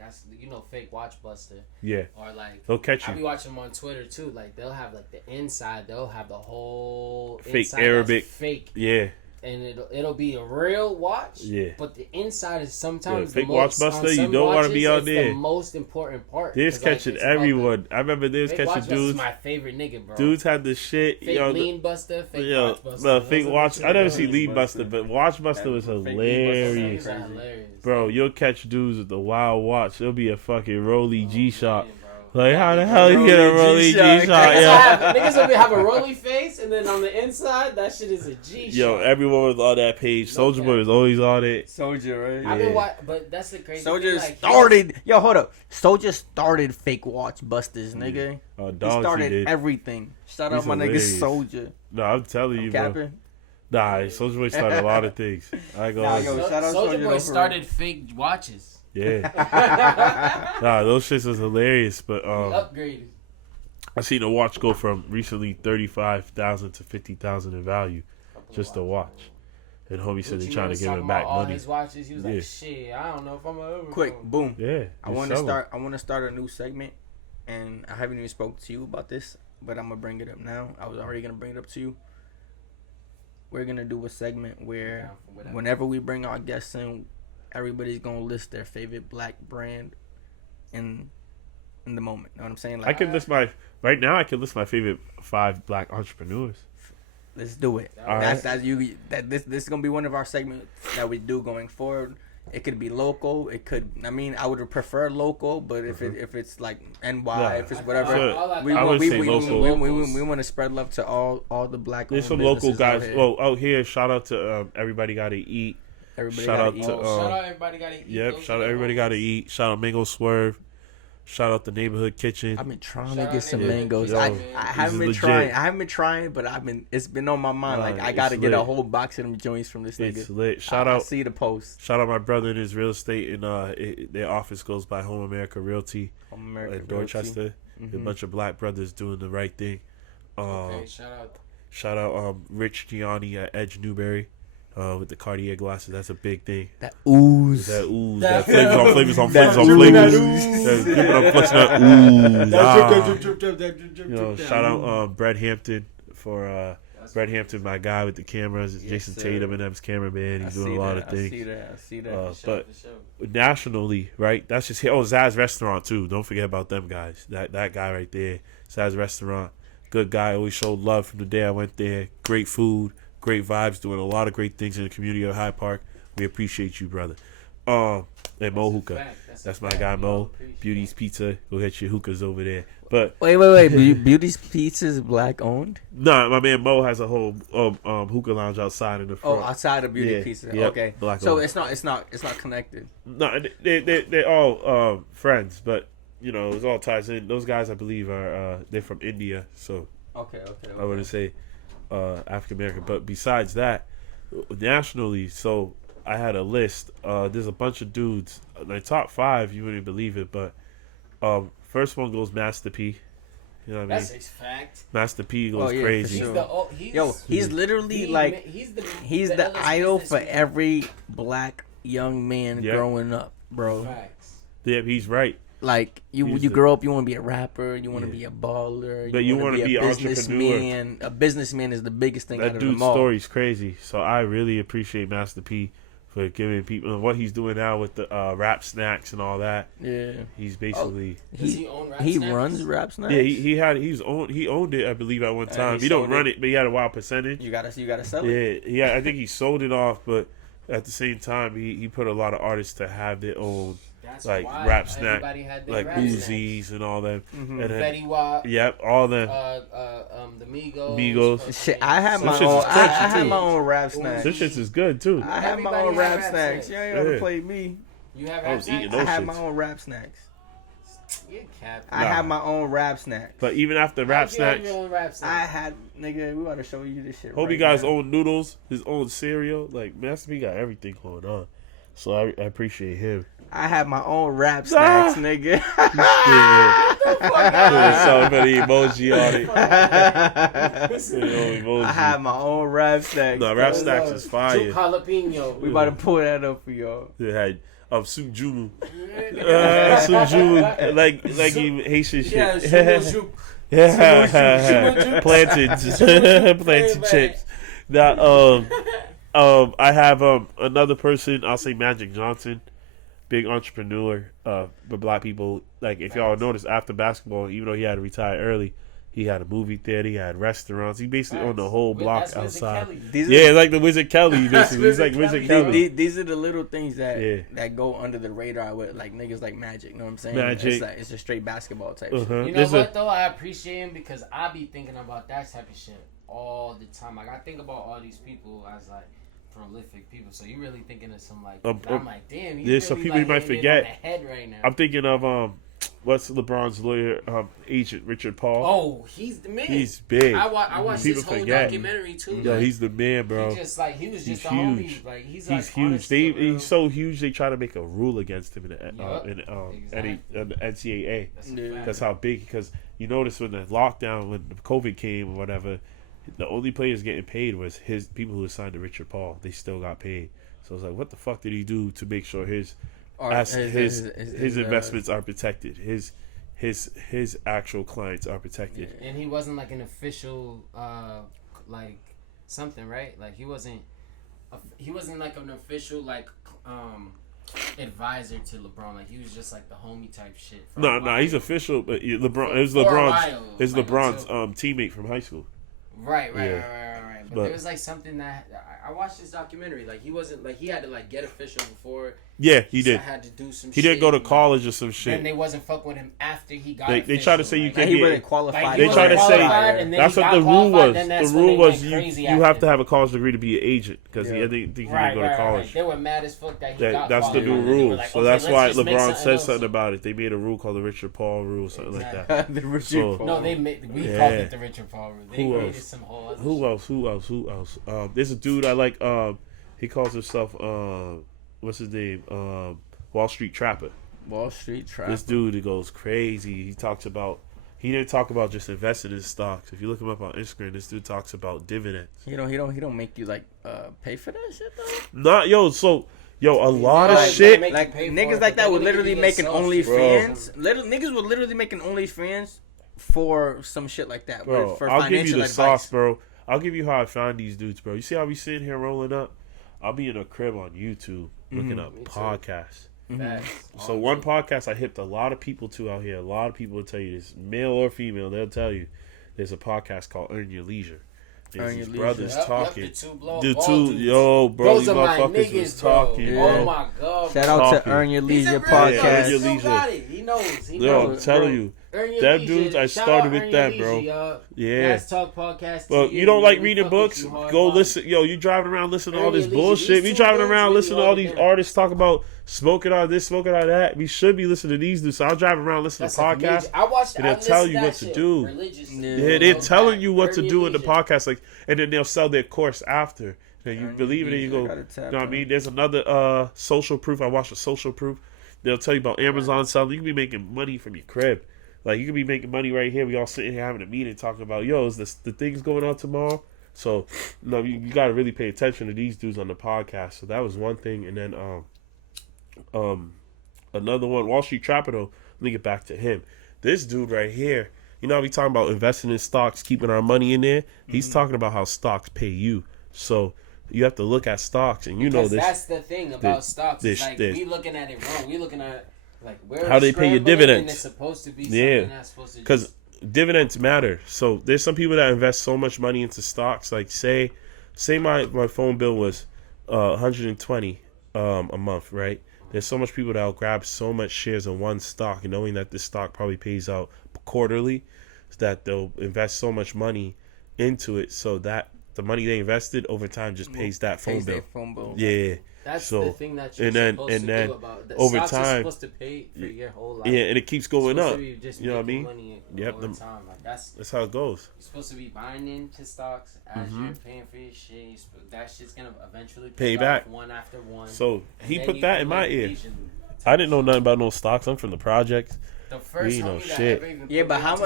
fake watch buster. Yeah, Or, like, they'll catch I be you. watching them on Twitter, too. Like, they'll have, like, the inside. They'll have the whole Fake inside that's Arabic. fake. Yeah, And it'll be a real watch. Yeah. But the inside is sometimes Yeah, the fake watch most, buster, on you some don't wanna watches, be out it's there. the most important part. there's 'Cause, like, catching it's about the- everyone. I remember there's Fake catching watch buster is dudes. my favorite nigga, bro. Dudes had the shit. Fake Yo, lean buster, fake yo, watch buster. the Those fake are the watch. two I never best. see lead buster, but watch buster was Fake lead buster hilarious. Those are hilarious. Bro, you'll catch dudes with the wild watch. It'll be a fucking Rolly G shot. Man, bro. Like, how the hell you get a Rolly G shot? Niggas will have a rolly face, and then on the inside, that shit is a G shot. Yo, everyone was on that page. Soldier Boy was always on it. Soldier, right? I've Yeah. been but that's the crazy Soldier thing. Like, started. Yo, hold up. Soldier started fake watch busters, nigga. Oh, He dogs, he started did. everything. Shout He's out my nigga hilarious. Soldier. No, I'm telling you, bro. Capping. Nah, Soldier Boy started a lot of things. I go. Nah, yo, shout out Soldier Soldier Boy though, for started fake watches. Yeah. Nah, those shits was hilarious. But He upgraded. I seen a watch go from recently 35,000 to 50,000 in value, just a watch. And homie said Gucci they trying to was give talking him back about all money. his watches. He was Yeah. like, "Shit, I don't know if I'm gonna Quick, boom. Yeah, I want to start a new segment, and I haven't even spoke to you about this, but I'm gonna bring it up now. I was already gonna bring it up to you. We're gonna do a segment where whenever we bring our guests in, everybody's gonna list their favorite black brand in the moment. Know what I'm saying? I Like, can list my right now. I can list my favorite 5 black entrepreneurs. let's do it. All right. This is gonna be one of our segments that we do going forward. It could be local. It could. I mean, I would prefer local, but if it's like NY, Yeah. if it's whatever, Sure. we I would say we local. want to spread love to all the black. There's some local guys. Well, out here, shout out to Everybody Gotta Eat. everybody shout gotta out eat. to shout out everybody gotta eat. Yep, Those shout are out the Everybody homies. Gotta Eat. Shout out Mango Swerve. Shout out the Neighborhood Kitchen. I've been trying Shout to out get some nigga. mangoes. Yo, I this haven't is been legit. trying. I haven't been trying, but it's been on my mind. Nah, Like I gotta it's get a lit. whole box of them joints from this It's nigga. lit. Shout I out, see the post. shout out my brother in his real estate, and their office goes by Home America Realty America in Dorchester. A bunch of black brothers doing the right thing. Okay, shout out. Shout out Rich Gianni at Edge Newberry with the Cartier glasses. That's a big thing. That ooze. That ooze. That- That flavors on That flavors on ooze. flavors. That ooze. That give it a plus that ooze. You know, shout out Brett Hampton for Brett Hampton, my guy with the cameras. Yes, Jason sir. Tatum and them's cameraman. He's doing a lot of things. I see that. But nationally, right? That's just here. Oh, Zaz Restaurant too. Don't forget about them guys. That guy right there, Zaz Restaurant. Good guy. Always showed love from the day I went there. Great food, great vibes. Doing a lot of great things in the community of Hyde Park. We appreciate you, brother. And Mo Hookah. That's my guy Mo. Beauty's Pizza. Go get your hookahs over there. But Wait. Beauty's Pizza is black owned. no, my man Mo has a whole hookah lounge outside in the Oh, front. outside of Beauty Yeah, Pizza. yep, Okay. black So owned. it's not connected. No, they're all friends, but you know, it all ties in. Those guys, I believe, are they're from India, so Okay. I wouldn't say African American. But besides that, nationally, so I had a list. There's a bunch of dudes. My top 5, you wouldn't believe it, but first one goes Master P. You know what I mean? That's a fact. Master P goes yeah, for crazy. sure. He's He's literally like he's the illest idol for businessman. every black young man Yep. growing up, bro. Facts. Yeah, he's right. Like you He's grow up, you want to be a rapper, you want to Yeah. be a baller, But you want wanna to be a an businessman. A businessman is the biggest thing out That of them dude's all. story's crazy. So I really appreciate Master P for giving people what he's doing now with the rap snacks and all that. Yeah, He's basically Does he own Rap he Snacks? runs rap snacks. yeah he owned it, I believe, at one time. he He don't sold run it. it, but he had a wild percentage. You gotta sell it. Yeah, I think he sold it off, but at the same time he put a lot of artists to have their own That's like why rap snack, everybody had their like rap snacks. Uzis and all them. Mm-hmm. And then, Fetty Wap, yep, all them. the Migos. Migos. Shit, I have Some my shit's own. is I crunchy, have too. my own rap snacks. This shit is good too. I have my Everybody own had rap rap snacks. snacks. You ain't gotta Yeah. play me. You have I rap was eating snacks? those I have shits. my own rap snacks. You cap. I have my own rap snacks. But even after rap How'd you have snacks, your own rap snacks? I had, nigga, we want to show you this shit. Hobie right got his now. own noodles, his own cereal. Like Master P got everything going on. So I appreciate him. I have my own rap snacks, nigga. Sorry for the emoji on it. I have my own rap snacks. No, rap snacks is Juke fire. jalapeno. We about to pull that up for y'all. It had Sujumu. Sujumu, like you Haitian shit. Yeah, Juke. Yeah, plantains, plantain chips. Now, I have another person. I'll say Magic Johnson, big entrepreneur. For black people, like if y'all notice, after basketball, even though he had to retire early, he had a movie theater, he had restaurants. He basically owned the whole block That's Wizard outside. Kelly. Yeah, like the Wizard Kelly. Basically, he's like Wizard Kelly. These are the little things that Yeah. that go under the radar with like niggas like Magic. You know what I'm saying? Magic. It's a straight basketball type shit. Uh-huh. You know There's what though? I appreciate him because I be thinking about that type of shit all the time. Like I think about all these people as like prolific people. So you really thinking of some like I'm like, damn, he's there's some really, people you like, might hitting it on forget. the head right now. I'm thinking of what's LeBron's lawyer agent, Richard Paul. Oh, he's the man. He's big. I watched People this whole forget. documentary too. Yo, like, he's the man, bro. he just like he was He's just a huge. homie. Like he's He's huge. huge. He's so huge. They try to make a rule against him in the Exactly. the NCAA. That's a fact. That's how big. Because you notice when the lockdown, when the COVID came or whatever, the only players getting paid was his people who signed to Richard Paul. They still got paid. So it's like, what the fuck did he do to make sure his investments are protected? His actual clients are protected. And he wasn't like an official like something, right? Like he wasn't like an official like advisor to LeBron. Like he was just like the homie type shit. No, he's official. But LeBron, it was For a LeBron's, while, it's like, LeBron's until- teammate from high school. Right. Yeah. But But- there was like something that I watched this documentary. Like he wasn't like he had to like get official before. Yeah, he So did. I had to do some. He shit, didn't go to and college or some Then shit. they wasn't fucking with him after he got. They try to say you like, can't he get- wasn't qualified. Like, They he try to wasn't say qualified, and then that's he what got the rule qualified, was. then The that's when rule they was went you crazy have after. to have a college degree to be an agent because Yeah. he didn't think he Right, could go to college. They were mad as fuck that he got That's the qualified. new And they were rule. like, So okay, that's let's why just make LeBron something said else. something about it. They made a rule called the Richard Paul rule, something like that. the Richard So- Paul. No, we Yeah. called it the Richard Paul rule. They Who created else? some whole other Who else? There's a dude I like. He calls himself what's his name? Wall Street Trapper. Wall Street Trap. This dude, he goes crazy. He didn't talk about just investing in stocks. If you look him up on Instagram, this dude talks about dividends. He don't make you like pay for that shit though. Not a lot of Like, shit. make you Like pay for niggas it, like but that they would wouldn't literally give you making themselves. OnlyFans. Niggas would literally making OnlyFans for some shit like that. Bro, for I'll give you financial the advice. sauce, bro. I'll give you how I find these dudes, bro. You see how we sitting here rolling up? I'll be in a crib on YouTube looking up podcasts. Facts. So one podcast I hipped a lot of people to out here. A lot of people will tell you this, male or female. They'll tell you there's a podcast called Earn Your Leisure. There's Earn these Your brothers Yep, talking. the two ball Bro, Those these are my motherfuckers niggas, was bro. talking, Yeah. Oh bro. my god. Shout out to Talking. Earn Your He's Leisure a real Yeah, nigga. Earn podcast. Your Still Leisure. got it. He knows. He Yo, knows. I'm telling you. Earn Your Them Leisure. dudes, I Shout started out with Earn them, Your bro. Leisure, y'all. Yeah. Gas Talk podcast. Well, to you don't like We reading fuck with books? you hard, Go bro. listen. Yo, you driving around listening to all Earn this Your Leisure. bullshit. These We two driving dudes around really listening to all all these together. artists talk about smoking on this, smoking on that. We should be listening to these dudes. So I'll drive around listening That's to a podcasts. major- I watched. and I they'll tell listened you that what to shit do. religiously. Yeah, Yeah, they're No telling cap. you what Earn to Your do in the Leisure. podcast, like, and then they'll sell their course after. And you Earn believe it, Your and you Leisure. go. I gotta You tap know what I in. mean? There's another Social Proof. I watched a Social Proof. They'll tell you about Amazon selling. You can be making money from your crib. Like you can be making money right here. We all sitting here having a meeting talking about, yo, is this the things going on tomorrow? So, no, you got to really pay attention to these dudes on the podcast. So that was one thing, and then another one, Wall Street Trapper. Though, let me get back to him. This dude right here, you know, we talking about investing in stocks, keeping our money in there. He's talking about how stocks pay you. So you have to look at stocks, and you know Because this. that's the thing about stocks. It's like this. we looking at it wrong. We looking at like we're How they pay your scrambling, dividends. And it's supposed to be Yeah. something that's supposed to Because just dividends matter. So there's some people that invest so much money into stocks. Like say my phone bill was $120 a month, right? There's so much people that will grab so much shares in one stock, and knowing that this stock probably pays out quarterly, that they'll invest so much money into it, so that the money they invested over time just pays that phone bill. Yeah. That's so, the thing that you're supposed to do about the over stocks time, are supposed to pay for your whole life. Yeah, and it keeps going up. You know what I mean? Money yep. Over time. Like that's how it goes. You're supposed to be buying into stocks as you're paying for your shit. That shit's gonna eventually pay back one after one. So he put that in my ear. I didn't know nothing about no stocks. I'm from the projects. The first know shit. Yeah, but how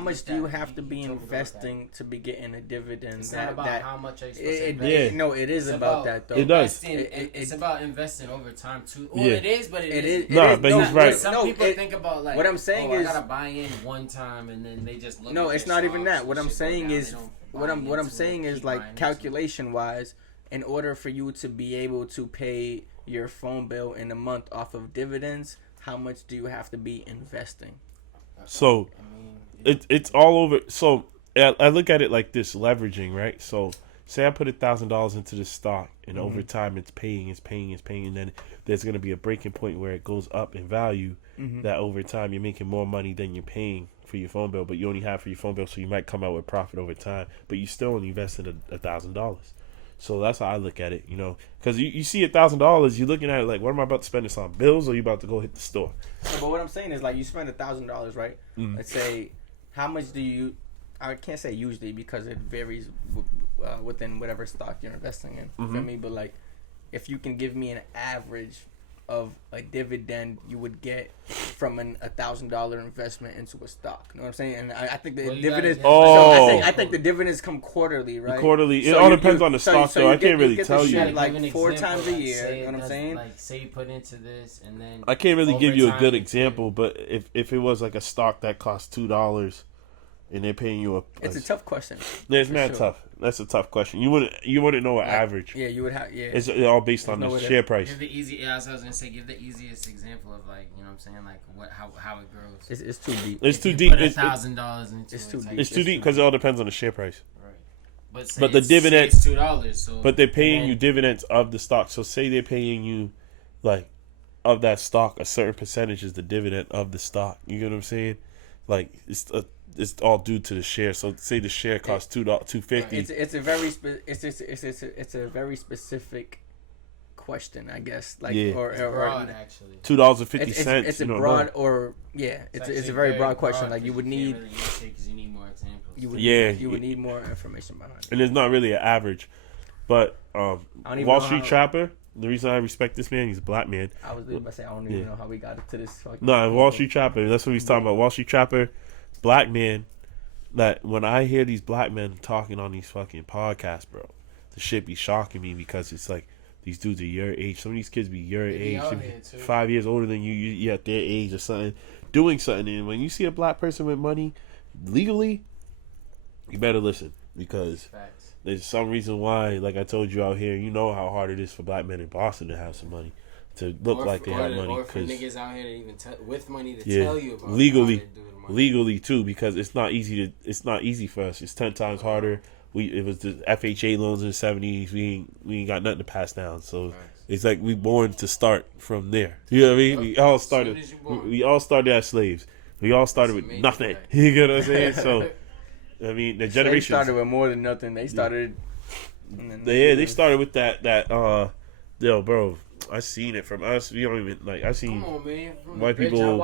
much do you have to be investing to be getting a dividend? It's not about how much you're supposed to invest. Yeah, no, it is about that though. It does. It's about investing over time too. Well, it is, but it is. No, but he's right. Some people think about like what I'm saying is I gotta buy in one time and then they just look. No, at it's not even that. What I'm saying is what I'm saying is like calculation wise, in order for you to be able to pay your phone bill in a month off of dividends, how much do you have to be investing? So it's all over. So I look at it like this, leveraging, right? So say I put $1,000 into the stock, and over time it's paying, and then there's going to be a breaking point where it goes up in value. That over time you're making more money than you're paying for your phone bill, but you only have for your phone bill, so you might come out with profit over time, but you still only invested $1,000. So that's how I look at it, you know, because you see $1,000, you're looking at it like, what am I about to spend this on, bills, or you about to go hit the store? But what I'm saying is, like, you spend $1,000, right? Let's say, how much do you? I can't say usually because it varies within whatever stock you're investing in. You feel me? But like, if you can give me an average of a dividend you would get from an $1,000 investment into a stock. You know what I'm saying? And I think the dividends. I think the dividends come quarterly, right? Quarterly. It all depends on the stock, though. I can't really tell you. Like 4 times a year. You know what I'm saying? Like, say you put into this, and then I can't really give you a good example, but if it was like a stock that costs $2 and they're paying you it's a tough question. Yeah, it's mad tough. That's a tough question. You wouldn't know an average. Yeah, you would have. Yeah, it's all based on the share price. Give the easy. Yeah, I was gonna say, give the easiest example of like, you know what I'm saying, like how it grows. It's too deep. It's too deep. $1,000 into it's too deep. It's too deep because it all depends on the share price. Right. But the dividends $2. So but they're paying you dividends of the stock. So say they're paying you like of that stock, a certain percentage is the dividend of the stock. You get what I'm saying? Like it's all due to the share. So say the share costs $2.50. It's a very specific question, I guess. Like or broad, actually. $2.50. It's a broad it's a very broad question. Like you would need. Really because you need more examples. You would need more information behind it. And it's not really an average, but Wall Street Trapper. The reason I respect this man, he's a black man. I was about to say I don't even know how we got to this. Wall Street Trapper. That's what he's talking about. Wall Street Trapper. Black man, that when I hear these black men talking on these fucking podcasts, bro, the shit be shocking me because it's like these dudes are your age. Some of these kids be your age, 5 years older than you. You at their age or something, doing something. And when you see a black person with money, legally, you better listen because there's some reason why. Like I told you out here, you know how hard it is for black men in Boston to have some money, to look like they have money. Or for niggas out here to even with money to tell you about legally too, because it's not easy for us. It's 10 times harder. It was the FHA loans in the 70s. We ain't got nothing to pass down. So it's like we born to start from there. You know what I mean? We all started as slaves. We all started with nothing. You get what I'm saying? So I mean, the generation started with more than nothing. They started. They started with that. Yo, bro. I seen it from us. We don't even like. I seen. Come on, man. White people.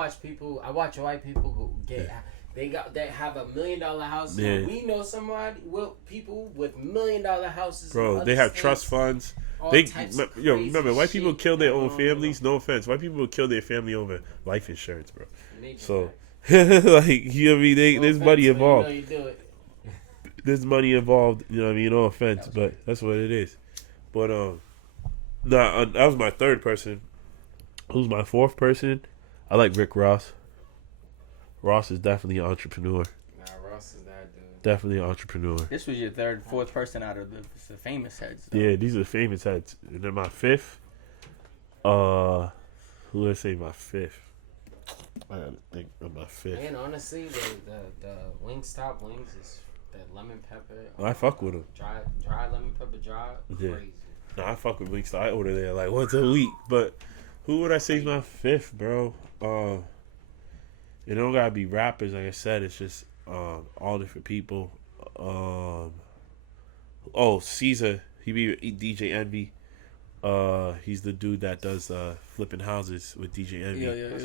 I watch white people go get. They have $1 million house. Yeah. We know people with $1 million houses. Bro, they have trust funds. Remember, white people kill their own families. No offense, white people kill their family over life insurance, bro. So, like, you know what I mean? There's money involved. There's money involved. You know what I mean? No offense, but that's what it is. But that was my third person. Who's my fourth person? I like Rick Ross. Ross is definitely an entrepreneur. Ross is that dude. Definitely an entrepreneur. This was your fourth person out of the famous heads, though. Yeah, these are the famous heads. And then my fifth. Who would I say my fifth? I gotta think of my fifth. And honestly, the Wingstop wings is that lemon pepper. I fuck with them. Dry lemon pepper, crazy. Nah, I fuck with Wingstop. I order there like once a week. But who would I say is my fifth, bro? It don't gotta be rappers, like I said. It's just all different people. Oh, Caesar. He be DJ Envy. He's the dude that does flipping houses with DJ Envy. Yeah.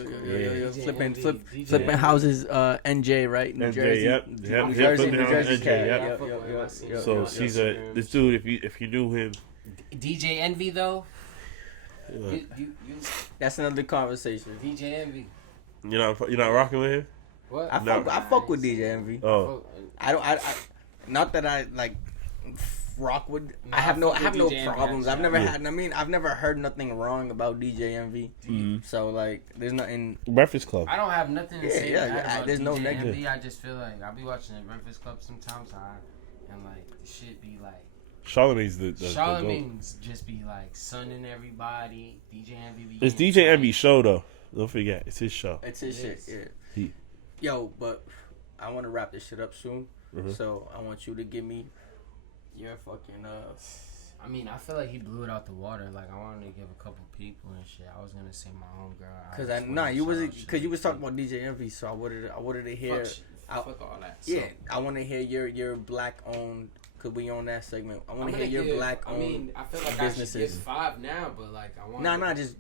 Flipping houses. NJ, right? New Jersey. Yep. New Jersey cat. Yep. So Caesar, this dude, if you knew him, DJ Envy though. You, that's another conversation. DJ Envy. You're not rocking with him. What? I fuck with DJ Envy. Oh, I not that I like rock with. No, I have no DJ problems. Envy, I've never heard nothing wrong about DJ Envy. So like, there's nothing. Breakfast Club. I don't have nothing to say bad about there's DJ no negative. Envy. I just feel like I be watching the Breakfast Club sometimes, and like the shit be like. Charlamagne's the Charlamagne's just be like sunning everybody. DJ Envy be. It's DJ Envy's show though. Don't forget, it's his show. It's his shit. Yeah. Yo, but I want to wrap this shit up soon. So I want you to give me your fucking I mean, I feel like he blew it out the water. Like I wanted to give a couple people and shit. I was gonna say my homegirl. You was talking about DJ Envy, so I wanted to hear. Fuck all that. Yeah, I want to hear your black owned. Cause we on that segment. I want to hear your black owned. I mean, I feel like businesses. I should give 5 now, but like I want. Nah, just.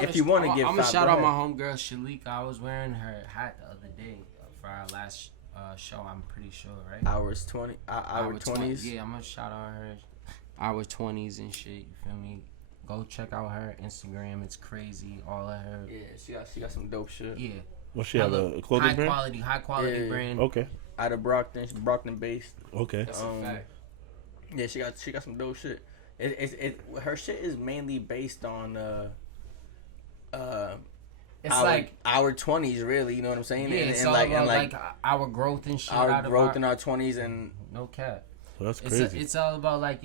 If you want to give, I'm gonna shout out my homegirl Shalika. I was wearing her hat the other day for our last show. I'm pretty sure, right? Hour 20s. Yeah, I'm gonna shout out her Hour 20s and shit. You feel me? Go check out her Instagram. It's crazy. All of her. Yeah, she got some dope shit. Yeah. What she have a clothing brand? High quality brand. Okay. Out of Brockton based. Okay. That's a fact. Yeah, she got some dope shit. Her shit is mainly based on it's like our 20s, really. You know what I'm saying? Yeah, it's all about our growth and shit. Our growth in our 20s and no cap. Well, that's crazy. It's all about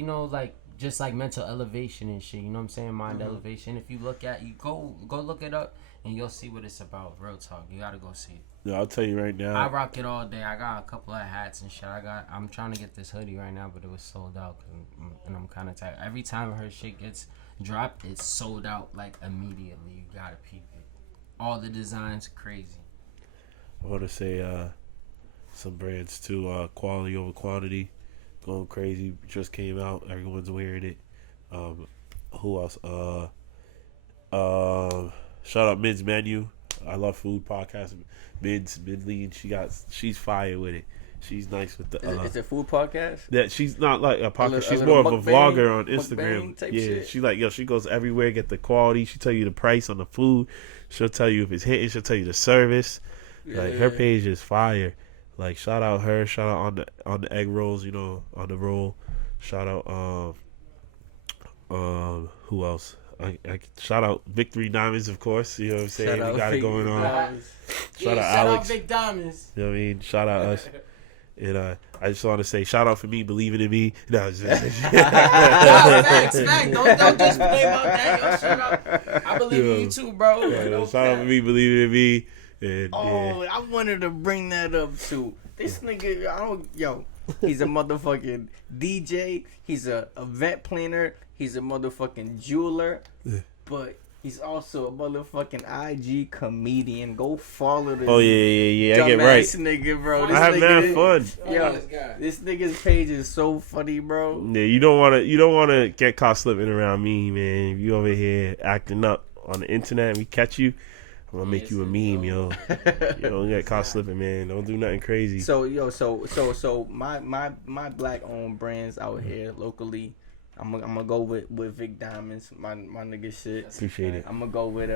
just like mental elevation and shit. You know what I'm saying? Mind elevation. If you look at go look it up and you'll see what it's about. Real talk. You gotta go see it. Yeah, I'll tell you right now. I rock it all day. I got a couple of hats and shit. I'm trying to get this hoodie right now, but it was sold out, and I'm kind of tired. Every time her shit gets dropped, it's sold out like immediately. You gotta peep it. All the designs crazy. I want to say some brands too. Quality over quantity, going crazy. Just came out. Everyone's wearing it. Who else? Shout out Mid's Menu. I love food podcast. Midlean. She's fire with it. She's nice with the. It's a food podcast. Yeah, she's not like a podcast. She's more of a vlogger on Instagram. Yeah, she goes everywhere, get the quality. She tell you the price on the food. She'll tell you if it's hitting. She'll tell you the service. Her page is fire. Like shout out her. Shout out on the egg rolls. You know, on the roll. Shout out who else? I shout out Victory Diamonds, of course. You know what I'm saying? We got it going on. Shout out Alex. Shout out Big Diamonds. You know what I mean? Shout out us. And I just want to say shout out for me believing in me. No, just facts. Don't just play about that. Yo, shout out. I believe in you too, bro. Shout out for me believing in me. And, I wanted to bring that up too. This nigga, he's a motherfucking DJ. He's a event planner. He's a motherfucking jeweler. But he's also a motherfucking IG comedian. Go follow this. Oh yeah. I get right. Nigga, bro. I have mad fun. Yo, this nigga's page is so funny, bro. Yeah, you don't wanna get caught slipping around me, man. If you over here acting up on the internet and we catch you, I'm gonna make you a meme, yo. You don't get caught slipping, man. Don't do nothing crazy. So my black owned brands out here locally. I'm gonna go with Vic Diamonds, my nigga shit. Appreciate it. I'm gonna go with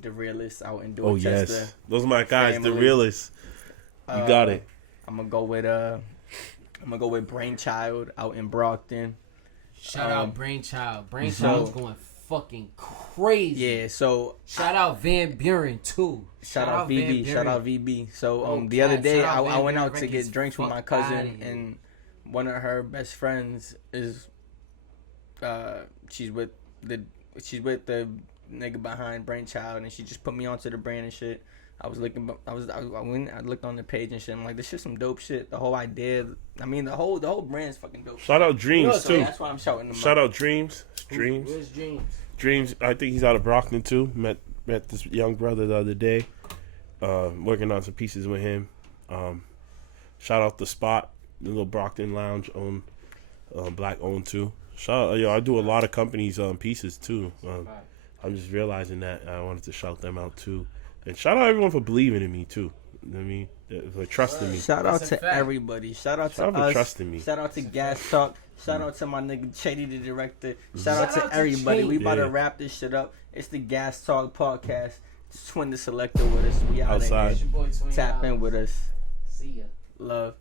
The Realists out in Dorchester. Oh yes, those are my guys, Family. The Realists. You got it. I'm gonna go with Brainchild out in Brockton. Shout out Brainchild. Brainchild's going fucking crazy. Yeah, so shout out Van Buren too. Shout out VB. Shout out VB. So the other day I went out to get drinks with my cousin, and one of her best friends is she's with the nigga behind Brainchild, and she just put me onto the brand and shit. I looked on the page and shit. I'm like, this shit's some dope shit. The whole idea, the whole brand's fucking dope. Shout out Dreams too. That's why I'm shouting them Shout out Dreams. Where's Dreams? Dreams. I think he's out of Brockton too. Met this young brother the other day. Working on some pieces with him. Shout out The Spot. the little Brockton Lounge owned, black owned too. Shout out, yo, I do a lot of companies pieces too. I'm just realizing that I wanted to shout them out too, and shout out everyone for believing in me too. You know what I mean, for trusting me. Shout out to everybody. Shout out to us. Trusting me. Shout out to Gas Talk. Shout out to my nigga ChaneyThaDirector. Shout out to everybody. We about to wrap this shit up. It's the Gas Talk podcast. Twin the Selector with us. We out outside. here. Tap in with us. See ya. Love.